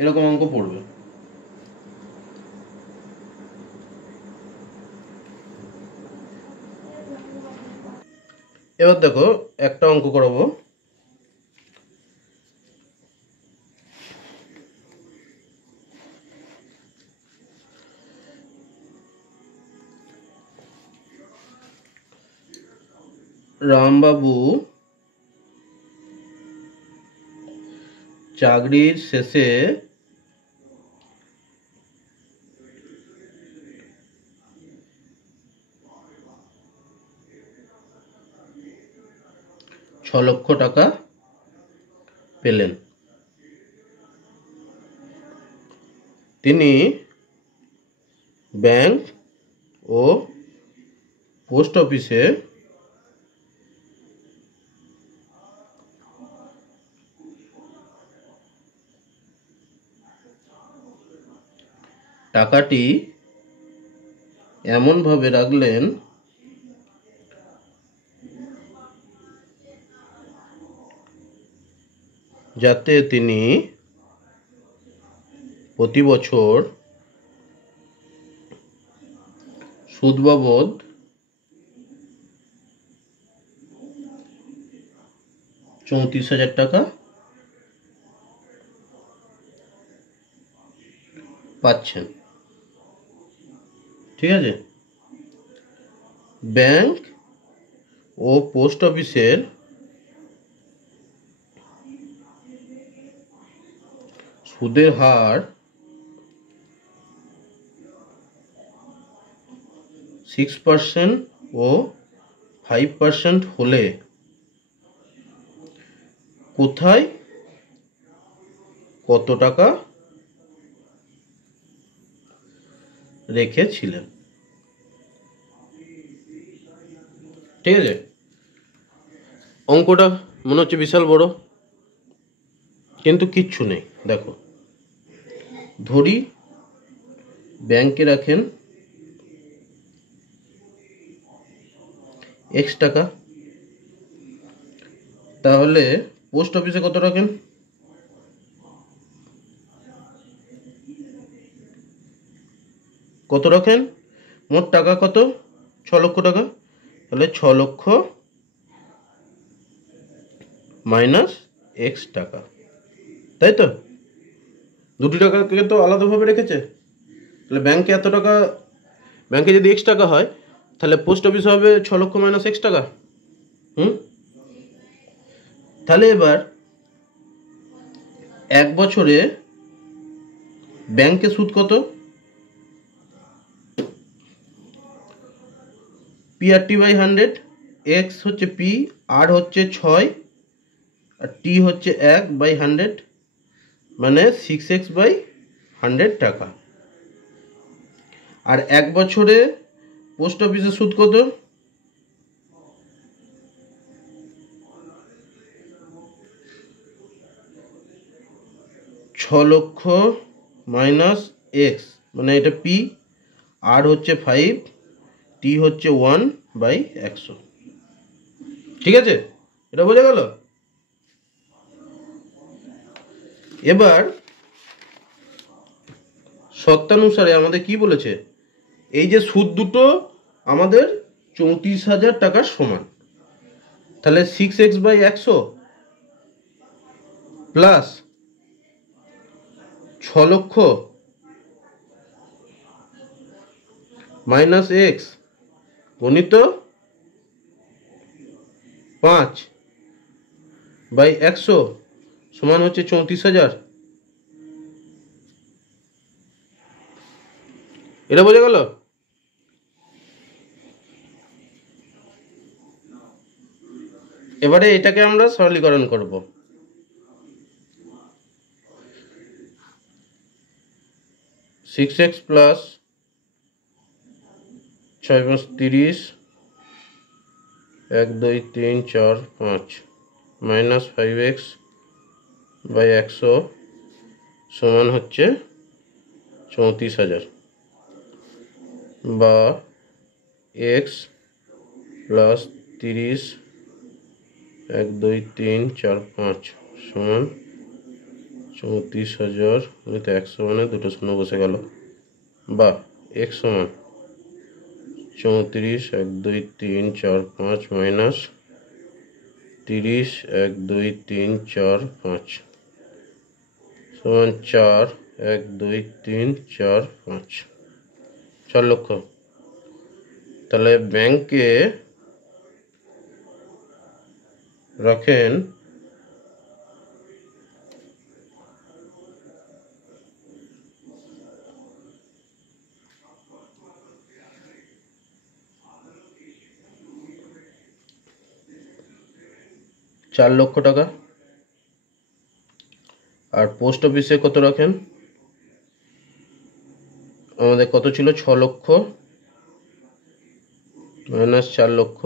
এরকম অঙ্ক পড়বে। এবার দেখো, একটা অঙ্ক করাবো। রামবাবু চাকরির শেষে ছ লক্ষ টাকা পেলেন। তিনি ব্যাংক ও পোস্ট অফিসে টাকাটি এমনভাবে রাখলেন যাতে তিনি প্রতি বছর সুদ বাবদ 34,000 টাকা পাচ্ছেন। ঠিক আছে, ব্যাংক ও পোস্ট অফিসের সুদের হার 6% ও 5% হলে কোথায় কত টাকা রেখেছিলেন? ঠিক আছে, অঙ্কটা মনে হচ্ছে বিশাল বড়, কিন্তু কিচ্ছু নেই। দেখো, ধরি ব্যাংকে রাখেন x টাকা, তাহলে পোস্ট অফিসে কত রাখেন? কত রাখেন? মোট টাকা কত? 6 লক্ষ টাকা। তাহলে 6 লক্ষ মাইনাস x টাকা, তাই তো? দুটি টাকাকে তো আলাদাভাবে রেখেছে। তাহলে ব্যাংকে এত টাকা, ব্যাংকে যদি x টাকা হয় তাহলে পোস্ট অফিসে হবে 6 লক্ষ মাইনাস x টাকা। তাহলে এবার এক বছরে ব্যাংকে সুদ কত? P/100, x হচ্ছে p, r হচ্ছে 6 আর t হচ্ছে 1/100, মানে 6x/100 টাকা। আর এক বছরে পোস্ট অফিসে সুদ কত? ছ লক্ষ মাইনাস এক্স, মানে এটা p, r হচ্ছে 5, t হচ্ছে 1/100। ঠিক আছে, এটা বোঝা গেল? এবার শর্তানুসারে আমাদের কি বলেছে? এই যে সুদ দুটো আমাদের 34,000 টাকার সমান, তাহলে 6x/100 প্লাস 6 লক্ষ মাইনাস এক্স গণিত 5/100 সমান হচ্ছে 34,000। এটা বোঝা গেল? এবারে এটাকে আমরা সরলীকরণ করব। 6x প্লাস 6×30 1 2 3 4 5 মাইনাস 5x/100 সমান হচ্ছে 34,000, বা x প্লাস 30 1 2 3 4 5 সমান 34,000, 100 মানে দুটো শূন্য বসে গেল, বা x সমান 34 1 2 3 4 5 মাইনাস 30 1 2 3 4 5 সমান 4 1 2 3 4 5, 4 লক্ষ। তাহলে ব্যাংকে রাখেন চার লক্ষ টাকা, আর পোস্ট অফিসে কত রাখেন? আমাদের কত ছিল? 6 লক্ষ মাইনাস 4 লক্ষ,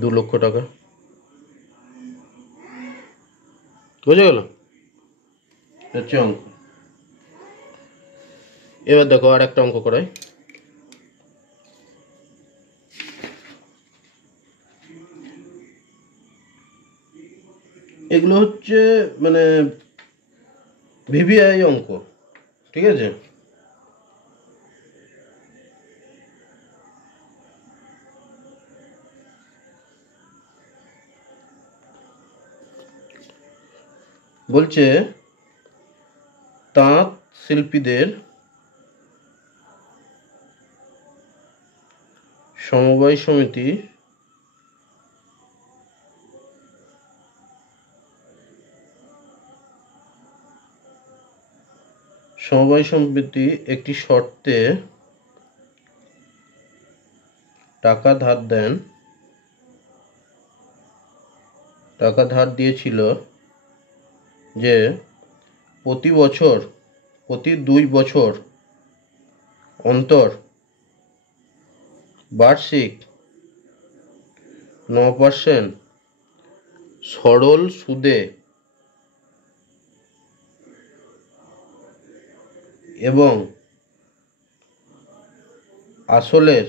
2 লক্ষ টাকা। বুঝে গেল? হচ্ছে অঙ্ক। এবার দেখো আর একটা অঙ্ক করাই। এগুলো হচ্ছে মানে ভিভিআই অঙ্ক, ঠিক আছে। বলছে তাঁত শিল্পীদের সমবায় সমিতি একটি শর্তে টাকা ধার দিয়েছিল যে প্রতি 2 বছর অন্তর বার্ষিক 9% সরল সুদে এবং আসলের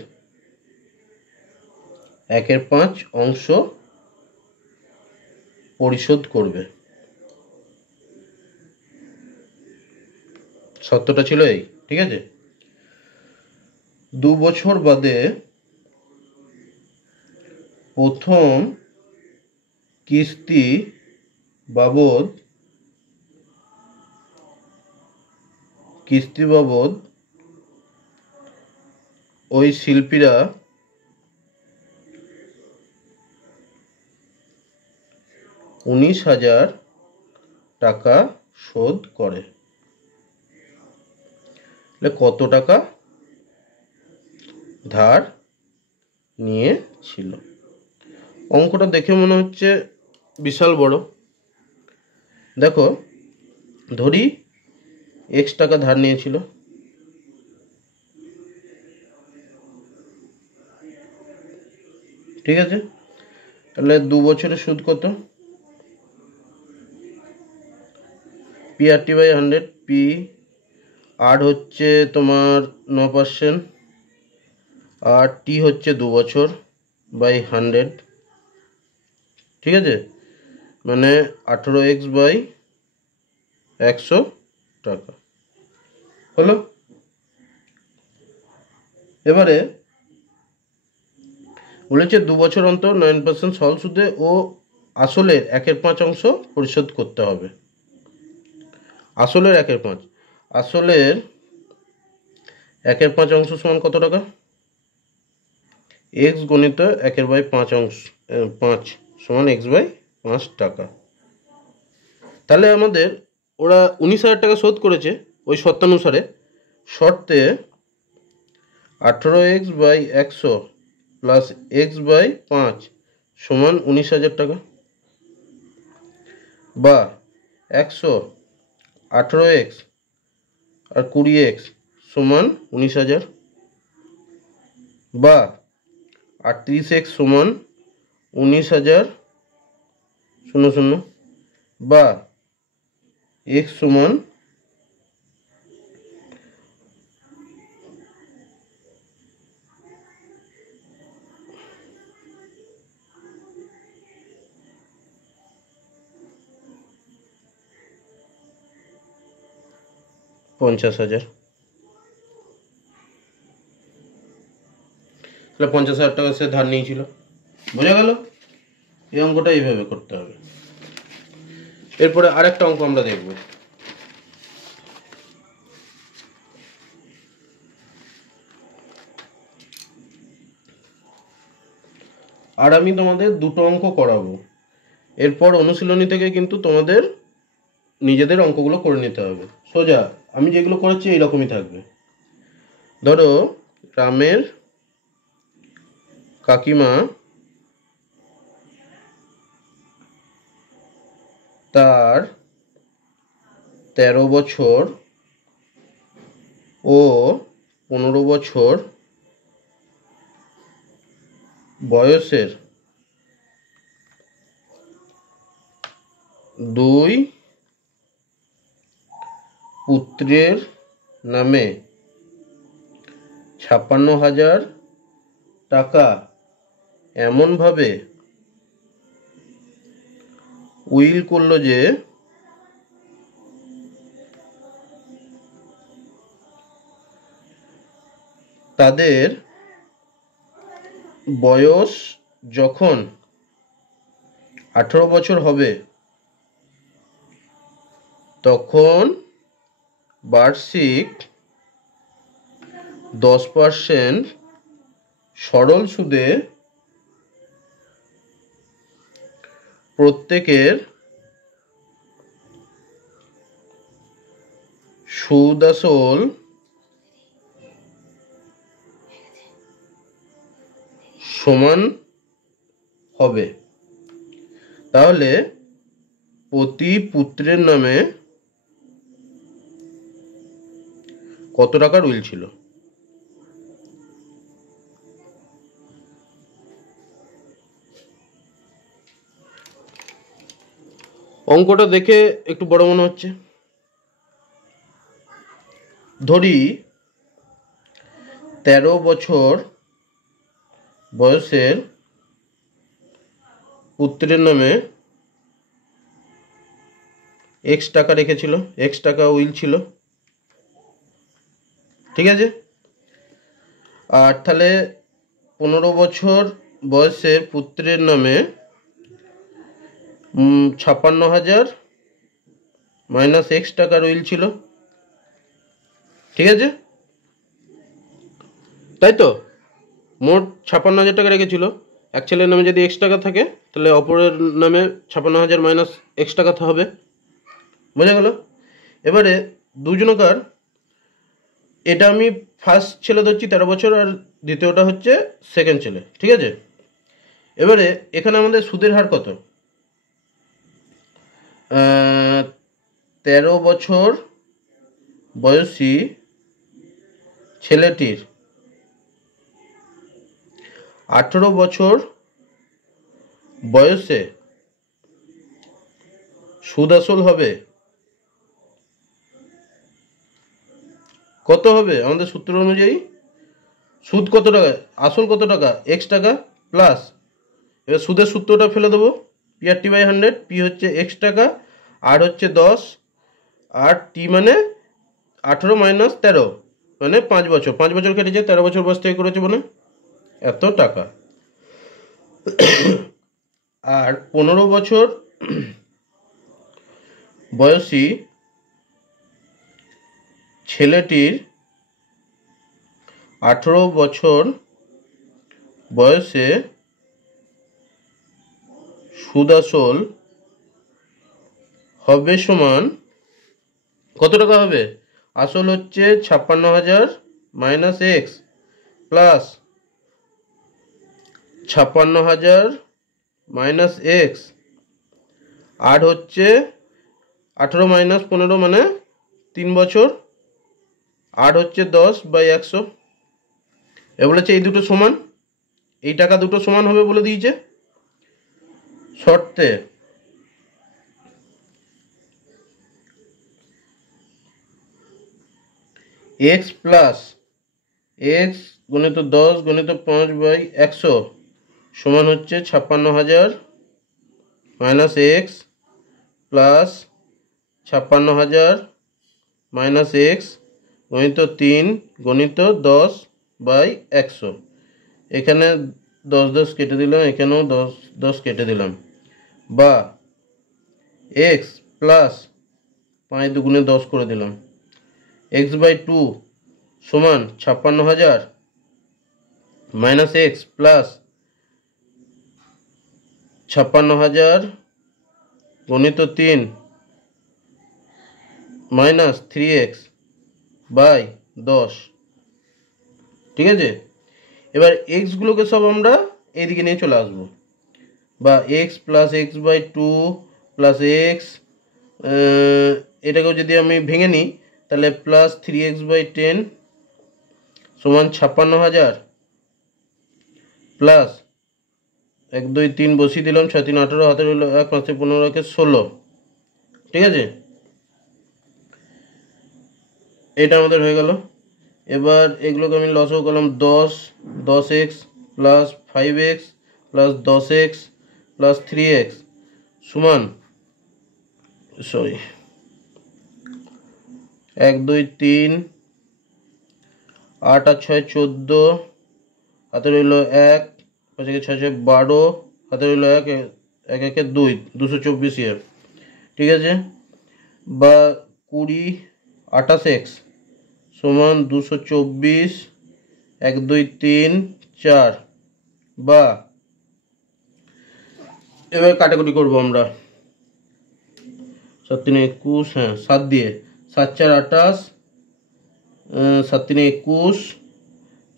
1/5 অংশ পরিশোধ করবে। শর্তটা ছিল এই, ঠিক আছে। 2 বছর বাদে প্রথম কিস্তি বাবদ ওই শিল্পীরা 19,000 টাকা শোধ করে। কত টাকা ধার নিয়েছিল? অঙ্কটা দেখে মনে হচ্ছে বিশাল বড়। দেখো, ধরি x টাকা ধার নিয়েছিল, ঠিক আছে। তাহলে 2 বছরের সুদ কত? PRT/100, পি আর হচ্ছে তোমার 9%, আর টি হচ্ছে 2 বছর বাই 100, ঠিক আছে। মানে 18x/100 টাকা হলো। এবারে বলেছে 2 বছর অন্তর 9% সরল সুদে ও আসলের 1/5 অংশ পরিশোধ করতে হবে। আসলের 1/5 অংশ সমান কত টাকা? x গণিত 1/5 অংশ 5 সমান x/5 টাকা। তাহলে আমাদের ওরা 19,000 টাকা শোধ করেছে ওই শর্তানুসারে। শর্তে 18x/100 প্লাস x/5 সমান 19,000 টাকা, বা 100 18x আর 20x সমান 19,000, বা 38x সমান 19,000 বা x সমান 50,000। তাহলে 50,000 টাকা সে ধার নিয়েছিল। বোঝা গেল? এই অঙ্কটা এইভাবে করতে হবে। এরপরে আরেকটা অঙ্ক আমরা দেখব। আর আমি তোমাদের দুটো অঙ্ক করাবো। এরপর অনুশীলনী থেকে কিন্তু তোমাদের নিজেদের অঙ্কগুলো করে নিতে হবে। সোজা আমি যেগুলো করেছি এইরকমই থাকবে। ধরো, গ্রামের কাকিমা তার 13 বছর ও 15 বছর বয়সের 2 পুত্রের নামে 56,000 টাকা এমনভাবে উইল করলো যে তাদের বয়স যখন 18 বছর হবে তখন বার্ষিক 10% সরল সুদে প্রত্যেকের সুদ আসল সমান হবে। তাহলে প্রতি পুত্রের নামে কত টাকার উইল ছিল? অঙ্কটা দেখে একটু বড় মনে হচ্ছে। ধরি 13 বছর বয়সের পুত্রের নামে এক্স টাকা রেখেছিল, এক্স টাকা উইল ছিল, ঠিক আছে। আর তাহলে 15 বছর বয়সের পুত্রের নামে 56,000 মাইনাস এক্স টাকার উইল ছিল, ঠিক আছে। তাই তো মোট 56,000 টাকা রেখেছিল। এক ছেলের নামে যদি এক্স টাকা থাকে তাহলে অপরের নামে 56,000 মাইনাস এক্স টাকা হবে, বোঝা গেল। এবারে দুজনকার, এটা আমি ফার্স্ট ছেলে ধরছি 13 বছর আর দ্বিতীয়টা হচ্ছে সেকেন্ড ছেলে, ঠিক আছে। এবারে এখানে আমাদের সুদের হার কত? 13 বছর বয়সী ছেলেটির 18 বছর বয়সে সুদ আসল হবে কত হবে? আমাদের সূত্র অনুযায়ী সুদ কত টাকা, আসল কত টাকা, এক্স টাকা প্লাস, এবার সুদের সূত্রটা ফেলে দেবো, P R T by 100, P হচ্ছে এক্স টাকা, আর হচ্ছে 10, আর টি মানে 18 মাইনাস 13 মানে 5 বছর, 5 বছর কেটেছে, 13 বছর বয়স থেকে করেছে মানে এত টাকা। আর 15 বছর বয়সী ছেলেটির 18 বছর বয়সে সুদ আসল হবে সমান কত টাকা হবে? আসল হচ্ছে 56,000 minus x plus 56,000 minus x, আর হচ্ছে 18 মাইনাস 15 মানে 3 বছর, আর হচ্ছে 10/100। এ বলেছে এই দুটো সমান, এই টাকা দুটো সমান হবে বলে দিয়েছে। শর্তে এক্স প্লাস এক্স গুণিত 10 গুণিত 5/100 সমান হচ্ছে 56,000 minus x plus 56,000 minus x গণিত 3 গণিত 10/100। এখানে 10 কেটে দিলাম, এখানেও 10 কেটে দিলাম, বা এক্স প্লাস 5 দুগুণে 10 করে দিলাম, x/2 সমান 56,000 মাইনাস এক্স প্লাস 56,000 গণিত 3 মাইনাস 3x/10, ঠিক আছে। এবার এক্সগুলোকে সব আমরা এইদিকে নিয়ে চলে আসবো, বা x plus x/2 plus x, এটাকেও যদি আমি ভেঙে নিই তাহলে প্লাস 3x/10 সমান 56,000 প্লাস 1 2 3 বসিয়ে দিলাম, 6 3 18, হাতে হলো 1 5 15 কে 16, ঠিক আছে। এটা আমাদের হয়ে গেল। এবার এগুলোকে আমি লসও করলাম, 10x plus 5x plus 10x plus 3x সমান সরি 1 2 3 8 আর 6 14, হাতে রইল 1, 5 6 6 12, হাতে রইল 1 1 1 2 224 ইয়ার, ঠিক আছে। বা 20 28x সমান 224 1 2 3 4, বা এবার কাটাকুটি করবো আমরা। 7 3 21, হ্যাঁ 7 দিয়ে, 7 4 28, 7 3 21,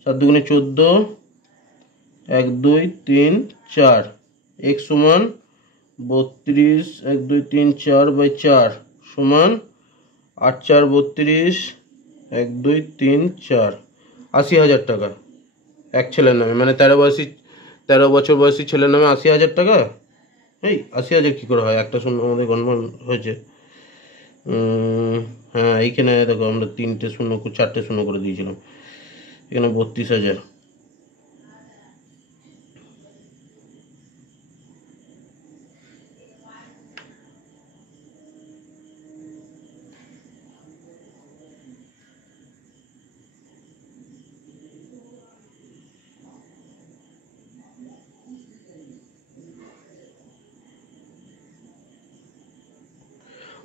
7 2 14, 1 2 3 4, x সমান 32 1 2 3 4 বাই 4 সমান 8 4 32, 1 2 3 4, 80,000 টাকা এক ছেলের নামে, মানে 13 বছর বয়সী ছেলের নামে 80,000 টাকা। এই 80,000 কী করে হয়? একটা শূন্য আমাদের গণমান হয়েছে। হ্যাঁ এইখানে দেখো আমরা 3টে শূন্য 4টে শূন্য করে দিয়েছিলাম, এখানে 32,000।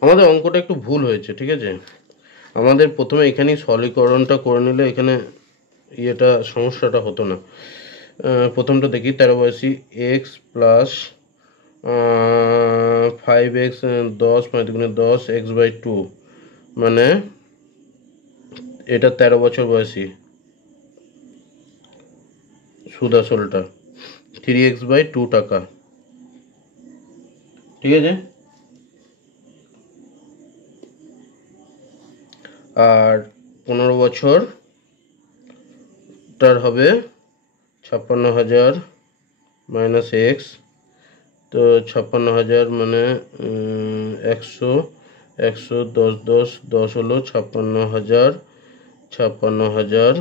আমাদের অঙ্কটা একটু ভুল হয়েছে, ঠিক আছে। আমাদের প্রথমে এখানেই সরলীকরণটা করে নিলে এখানে সমস্যাটা হতো না। প্রথমটা দেখি 13 বয়সী x প্লাস 5x 10 5 দুগুণে 10 x/2, মানে এটা 13 বছর বয়সী, সুদ আসলটা 3x/2 টাকা, ঠিক আছে। আর 15 বছর তার হবে 56,000 মাইনাস এক্স, তো 56,000 মানে 100 100 10 10 10 হলো 56,000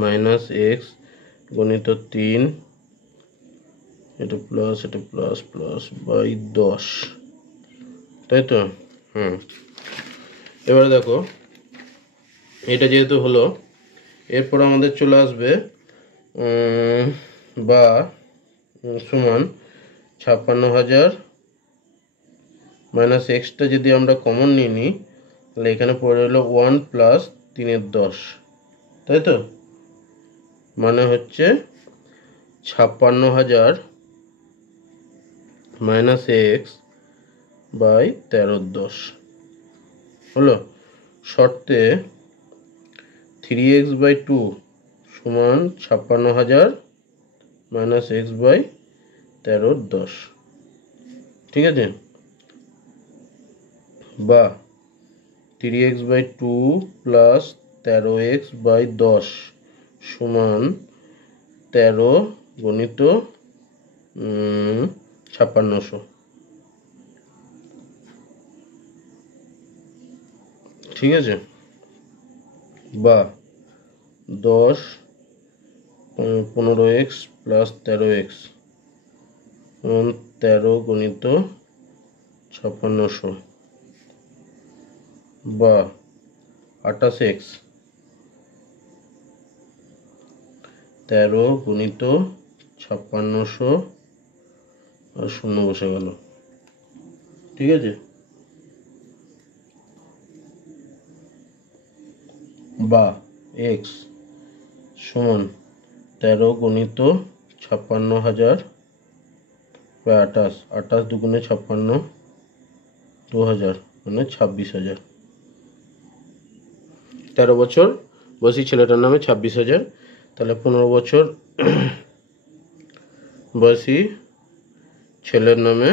মাইনাস এক্স গণিত 3, এটা প্লাস প্লাস বাই 10, তাই তো। এবারে দেখো এটা যেহেতু হলো, এরপর আমাদের চলে আসবে বা সমান 56,000 মাইনাস এক্সটা যদি আমরা কমন নিয়ে নিই তাহলে এখানে পড়ে হলো 1 প্লাস 3 10, তাই তো। মানে হচ্ছে 56,000 মাইনাস এক্স বাই 13 হলো। শর্তে 3x/2 সমান 56,000 মাইনাস এক্স বাই 13 ঠিক আছে। বা 3x/2 প্লাস 13x/10 সমান 13 গণিত 5600, ঠিক আছে। বা 10 15x প্লাস 13x 13 গণিত 5600, বা 28x 13 গুণিত 5600 আর শূন্য বসে গেল, ঠিক আছে। বা x সমান 13 গণিত 56,000 বা 28 দুগুণে 56 2000 মানে 26,000। 13 বছর বয়সী ছেলেটার নামে 26,000, তাহলে 15 বছর বয়সী ছেলের নামে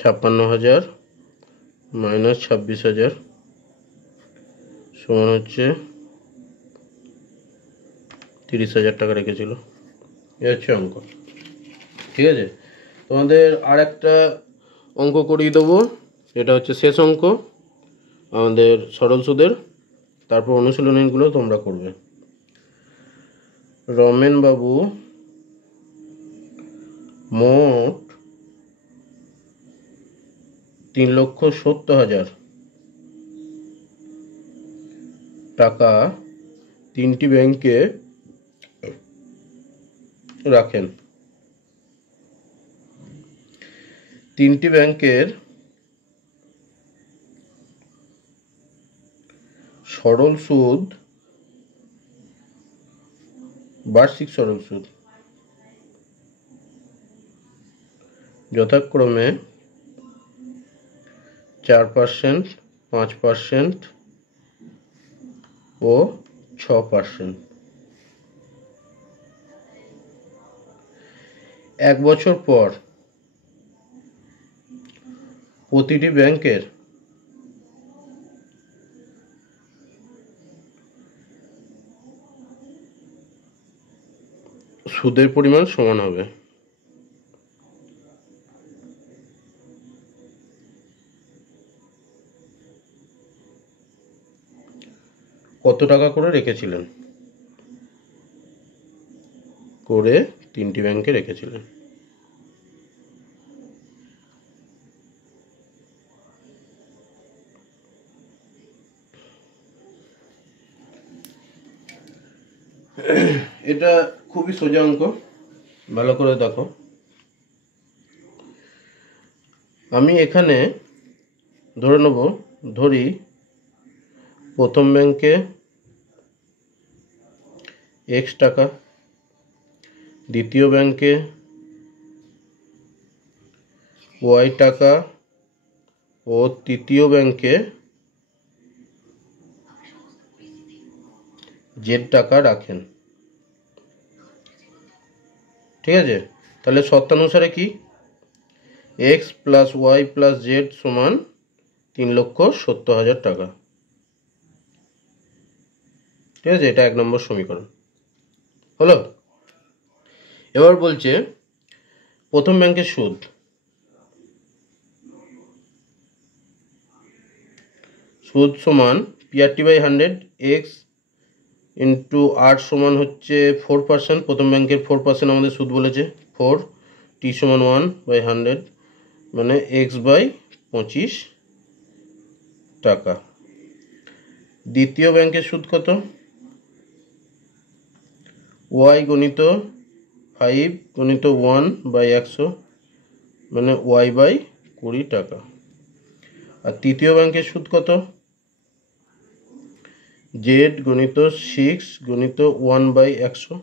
56,000 মাইনাস 26,000 সমান হচ্ছে 30,000 টাকা রেখেছিল। এ হচ্ছে অঙ্ক, ঠিক আছে। তোমাদের আর একটা অঙ্ক করিয়ে দেবো, এটা হচ্ছে শেষ অঙ্ক আমাদের সরল সুদের, তারপর অনুশীলনীগুলো তোমরা করবে। রমেন বাবু মোট 3,70,000 টাকা তিনটি ব্যাংকে রাখেন। তিনটি ব্যাংকের সরল সুদ, বার্ষিক সরল সুদ যথাক্রমে 4%, 5% ও 6%। 1 বছর পর প্রতিটি ব্যাংকের সুদের পরিমাণ সমান হবে। কত টাকা করে রেখেছিলেন? করে তিনটি ব্যাংকে রেখেছিলেন। এটা খুবই সোজা অঙ্ক, ভালো করে দেখো। আমি এখানে ধরি প্রথম ব্যাংকে x টাকা, দ্বিতীয় ব্যাংকে y টাকা ও তৃতীয় ব্যাংকে z টাকা রাখেন। ঠিক আছে, তাহলে শর্তানুসারে কি x plus y plus z সমান 3,70,000 টাকা। ঠিক আছে, এটা 1 নম্বর সমীকরণ হলো। এবার বলছে প্রথম ব্যাংকের সুদ। সুদ সমান PRT/100 x ইন্টু 8 সমান হচ্ছে 4%। প্রথম ব্যাংকের 4% আমাদের সুদ বলেছে, 4 t সমান 1/100 মানে x/25 টাকা। দ্বিতীয় ব্যাংকের সুদ কত? y গণিত 5 গণিত 1/100 মানে y/20 টাকা। আর তৃতীয় ব্যাংকের সুদ কত? z গণিত 6 গণিত 1/100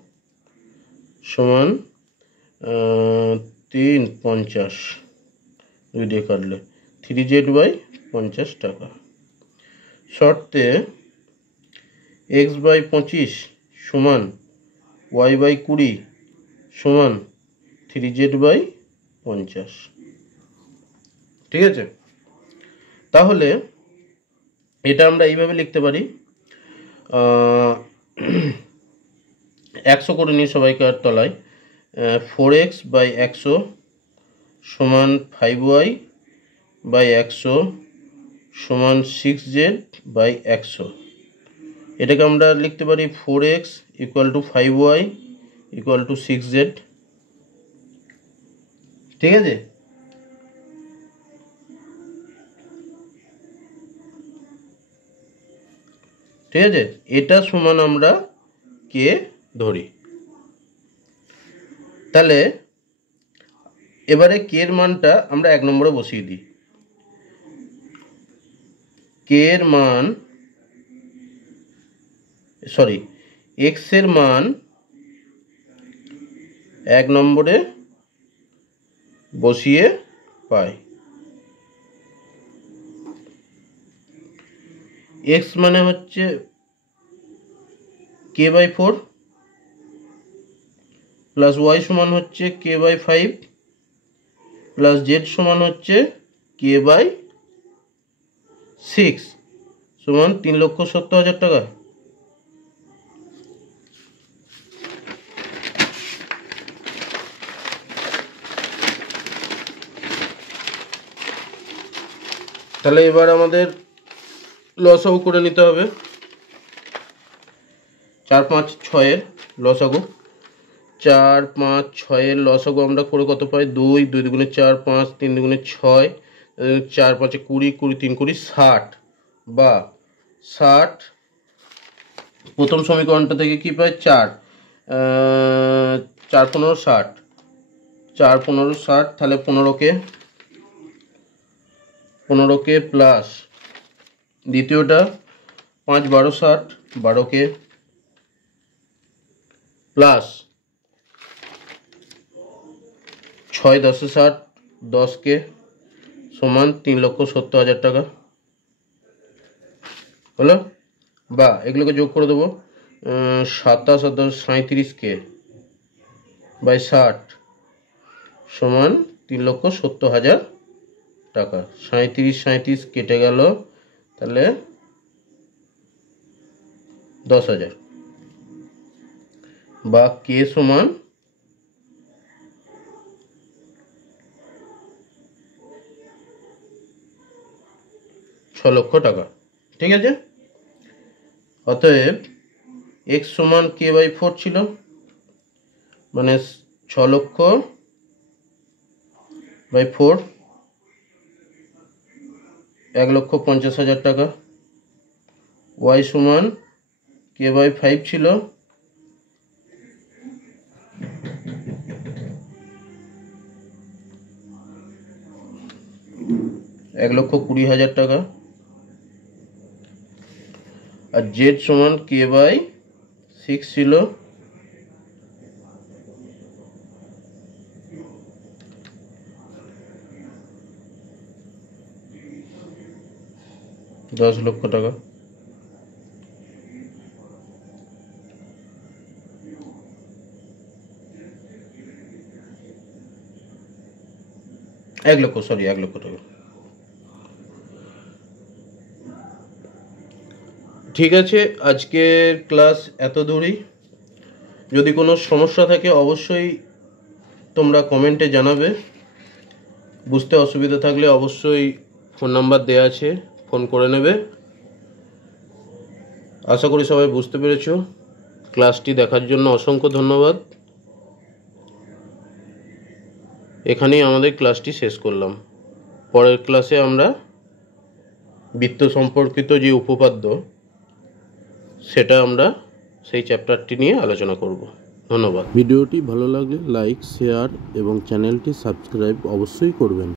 সমান 350, 2 দিয়ে কাটলে 3z/50 টাকা। শর্তে x/25 সমান y/20 সমান 3z/50। ঠিক আছে, তাহলে এটা আমরা এইভাবে লিখতে পারি। 100 করে নিই সবাইকার তলায়। 4x/100 সমান 5y/100 সমান 6z/100। এটাকে আমরা লিখতে পারি 4x = 5y = 6z। ঠিক আছে, ঠিক আছে, এটা সমান আমরা কে ধরি। তাহলে এবারে কে এর মানটা আমরা 1 নম্বরে বসিয়ে দিই। কে এর মান x এর মান 1 নম্বরে বসিয়ে পাই। x মানে হচ্ছে k/4 প্লাস y সমান হচ্ছে k/5 প্লাস z সমান হচ্ছে k/6 সমান 3,70,000 টাকা। তাহলে এবার আমাদের লসাগু করে নিতে হবে। 4, 5, 6 এর লসাগু 4 5 6 লসাগু আমরা করে কত পাই 2 2 দুগুণে 4 5 3 দুগুণে 6 4 5 20 20 3 20 60 বা 60 প্রথম সমীকরণটা থেকে কি পাই 4 4 15 60 4 15 60 তাহলে 15 কে প্লাস দ্বিতীয়টা 5 12 60 12 কে প্লাস 6 10 60 10 কে সমান 3,70,000 টাকা হলো বা এগুলোকে যোগ করে দেবো 27 আর 10 37 কে বাই 60 সমান 3,70,000 টাকা। 37 কেটে গেল তাহলে 10,000 বা কে সমান 6 লক্ষ টাকা। ঠিক আছে, অতএব x সমান k বাই 4 ছিল, মানে 6 লক্ষ বাই 4 1,50,000 টাকা। y সমান k বাই 5 ছিল 1,20,000 টাকা। আর z সমান k বাই 6 ছিল 10 লক্ষ টাকা। এক লক্ষ টাকা। ঠিক আছে, আজকের ক্লাস এত দূরই। যদি কোনো সমস্যা থাকে অবশ্যই তোমরা কমেন্টে জানাবে। বুঝতে অসুবিধা থাকলে অবশ্যই ফোন নাম্বার দেওয়া আছে, ফোন করে নেবে। আশা করি সবাই বুঝতে পেরেছো। ক্লাসটি দেখার জন্য অসংখ্য ধন্যবাদ। এখানেই আমাদের ক্লাসটি শেষ করলাম। পরের ক্লাসে আমরা বৃত্ত সম্পর্কিত যে উপপাদ্য সেটা আমরা সেই চ্যাপ্টারটি নিয়ে আলোচনা করব। ধন্যবাদ। ভিডিওটি ভালো লাগলে লাইক, শেয়ার এবং চ্যানেলটি সাবস্ক্রাইব অবশ্যই করবেন।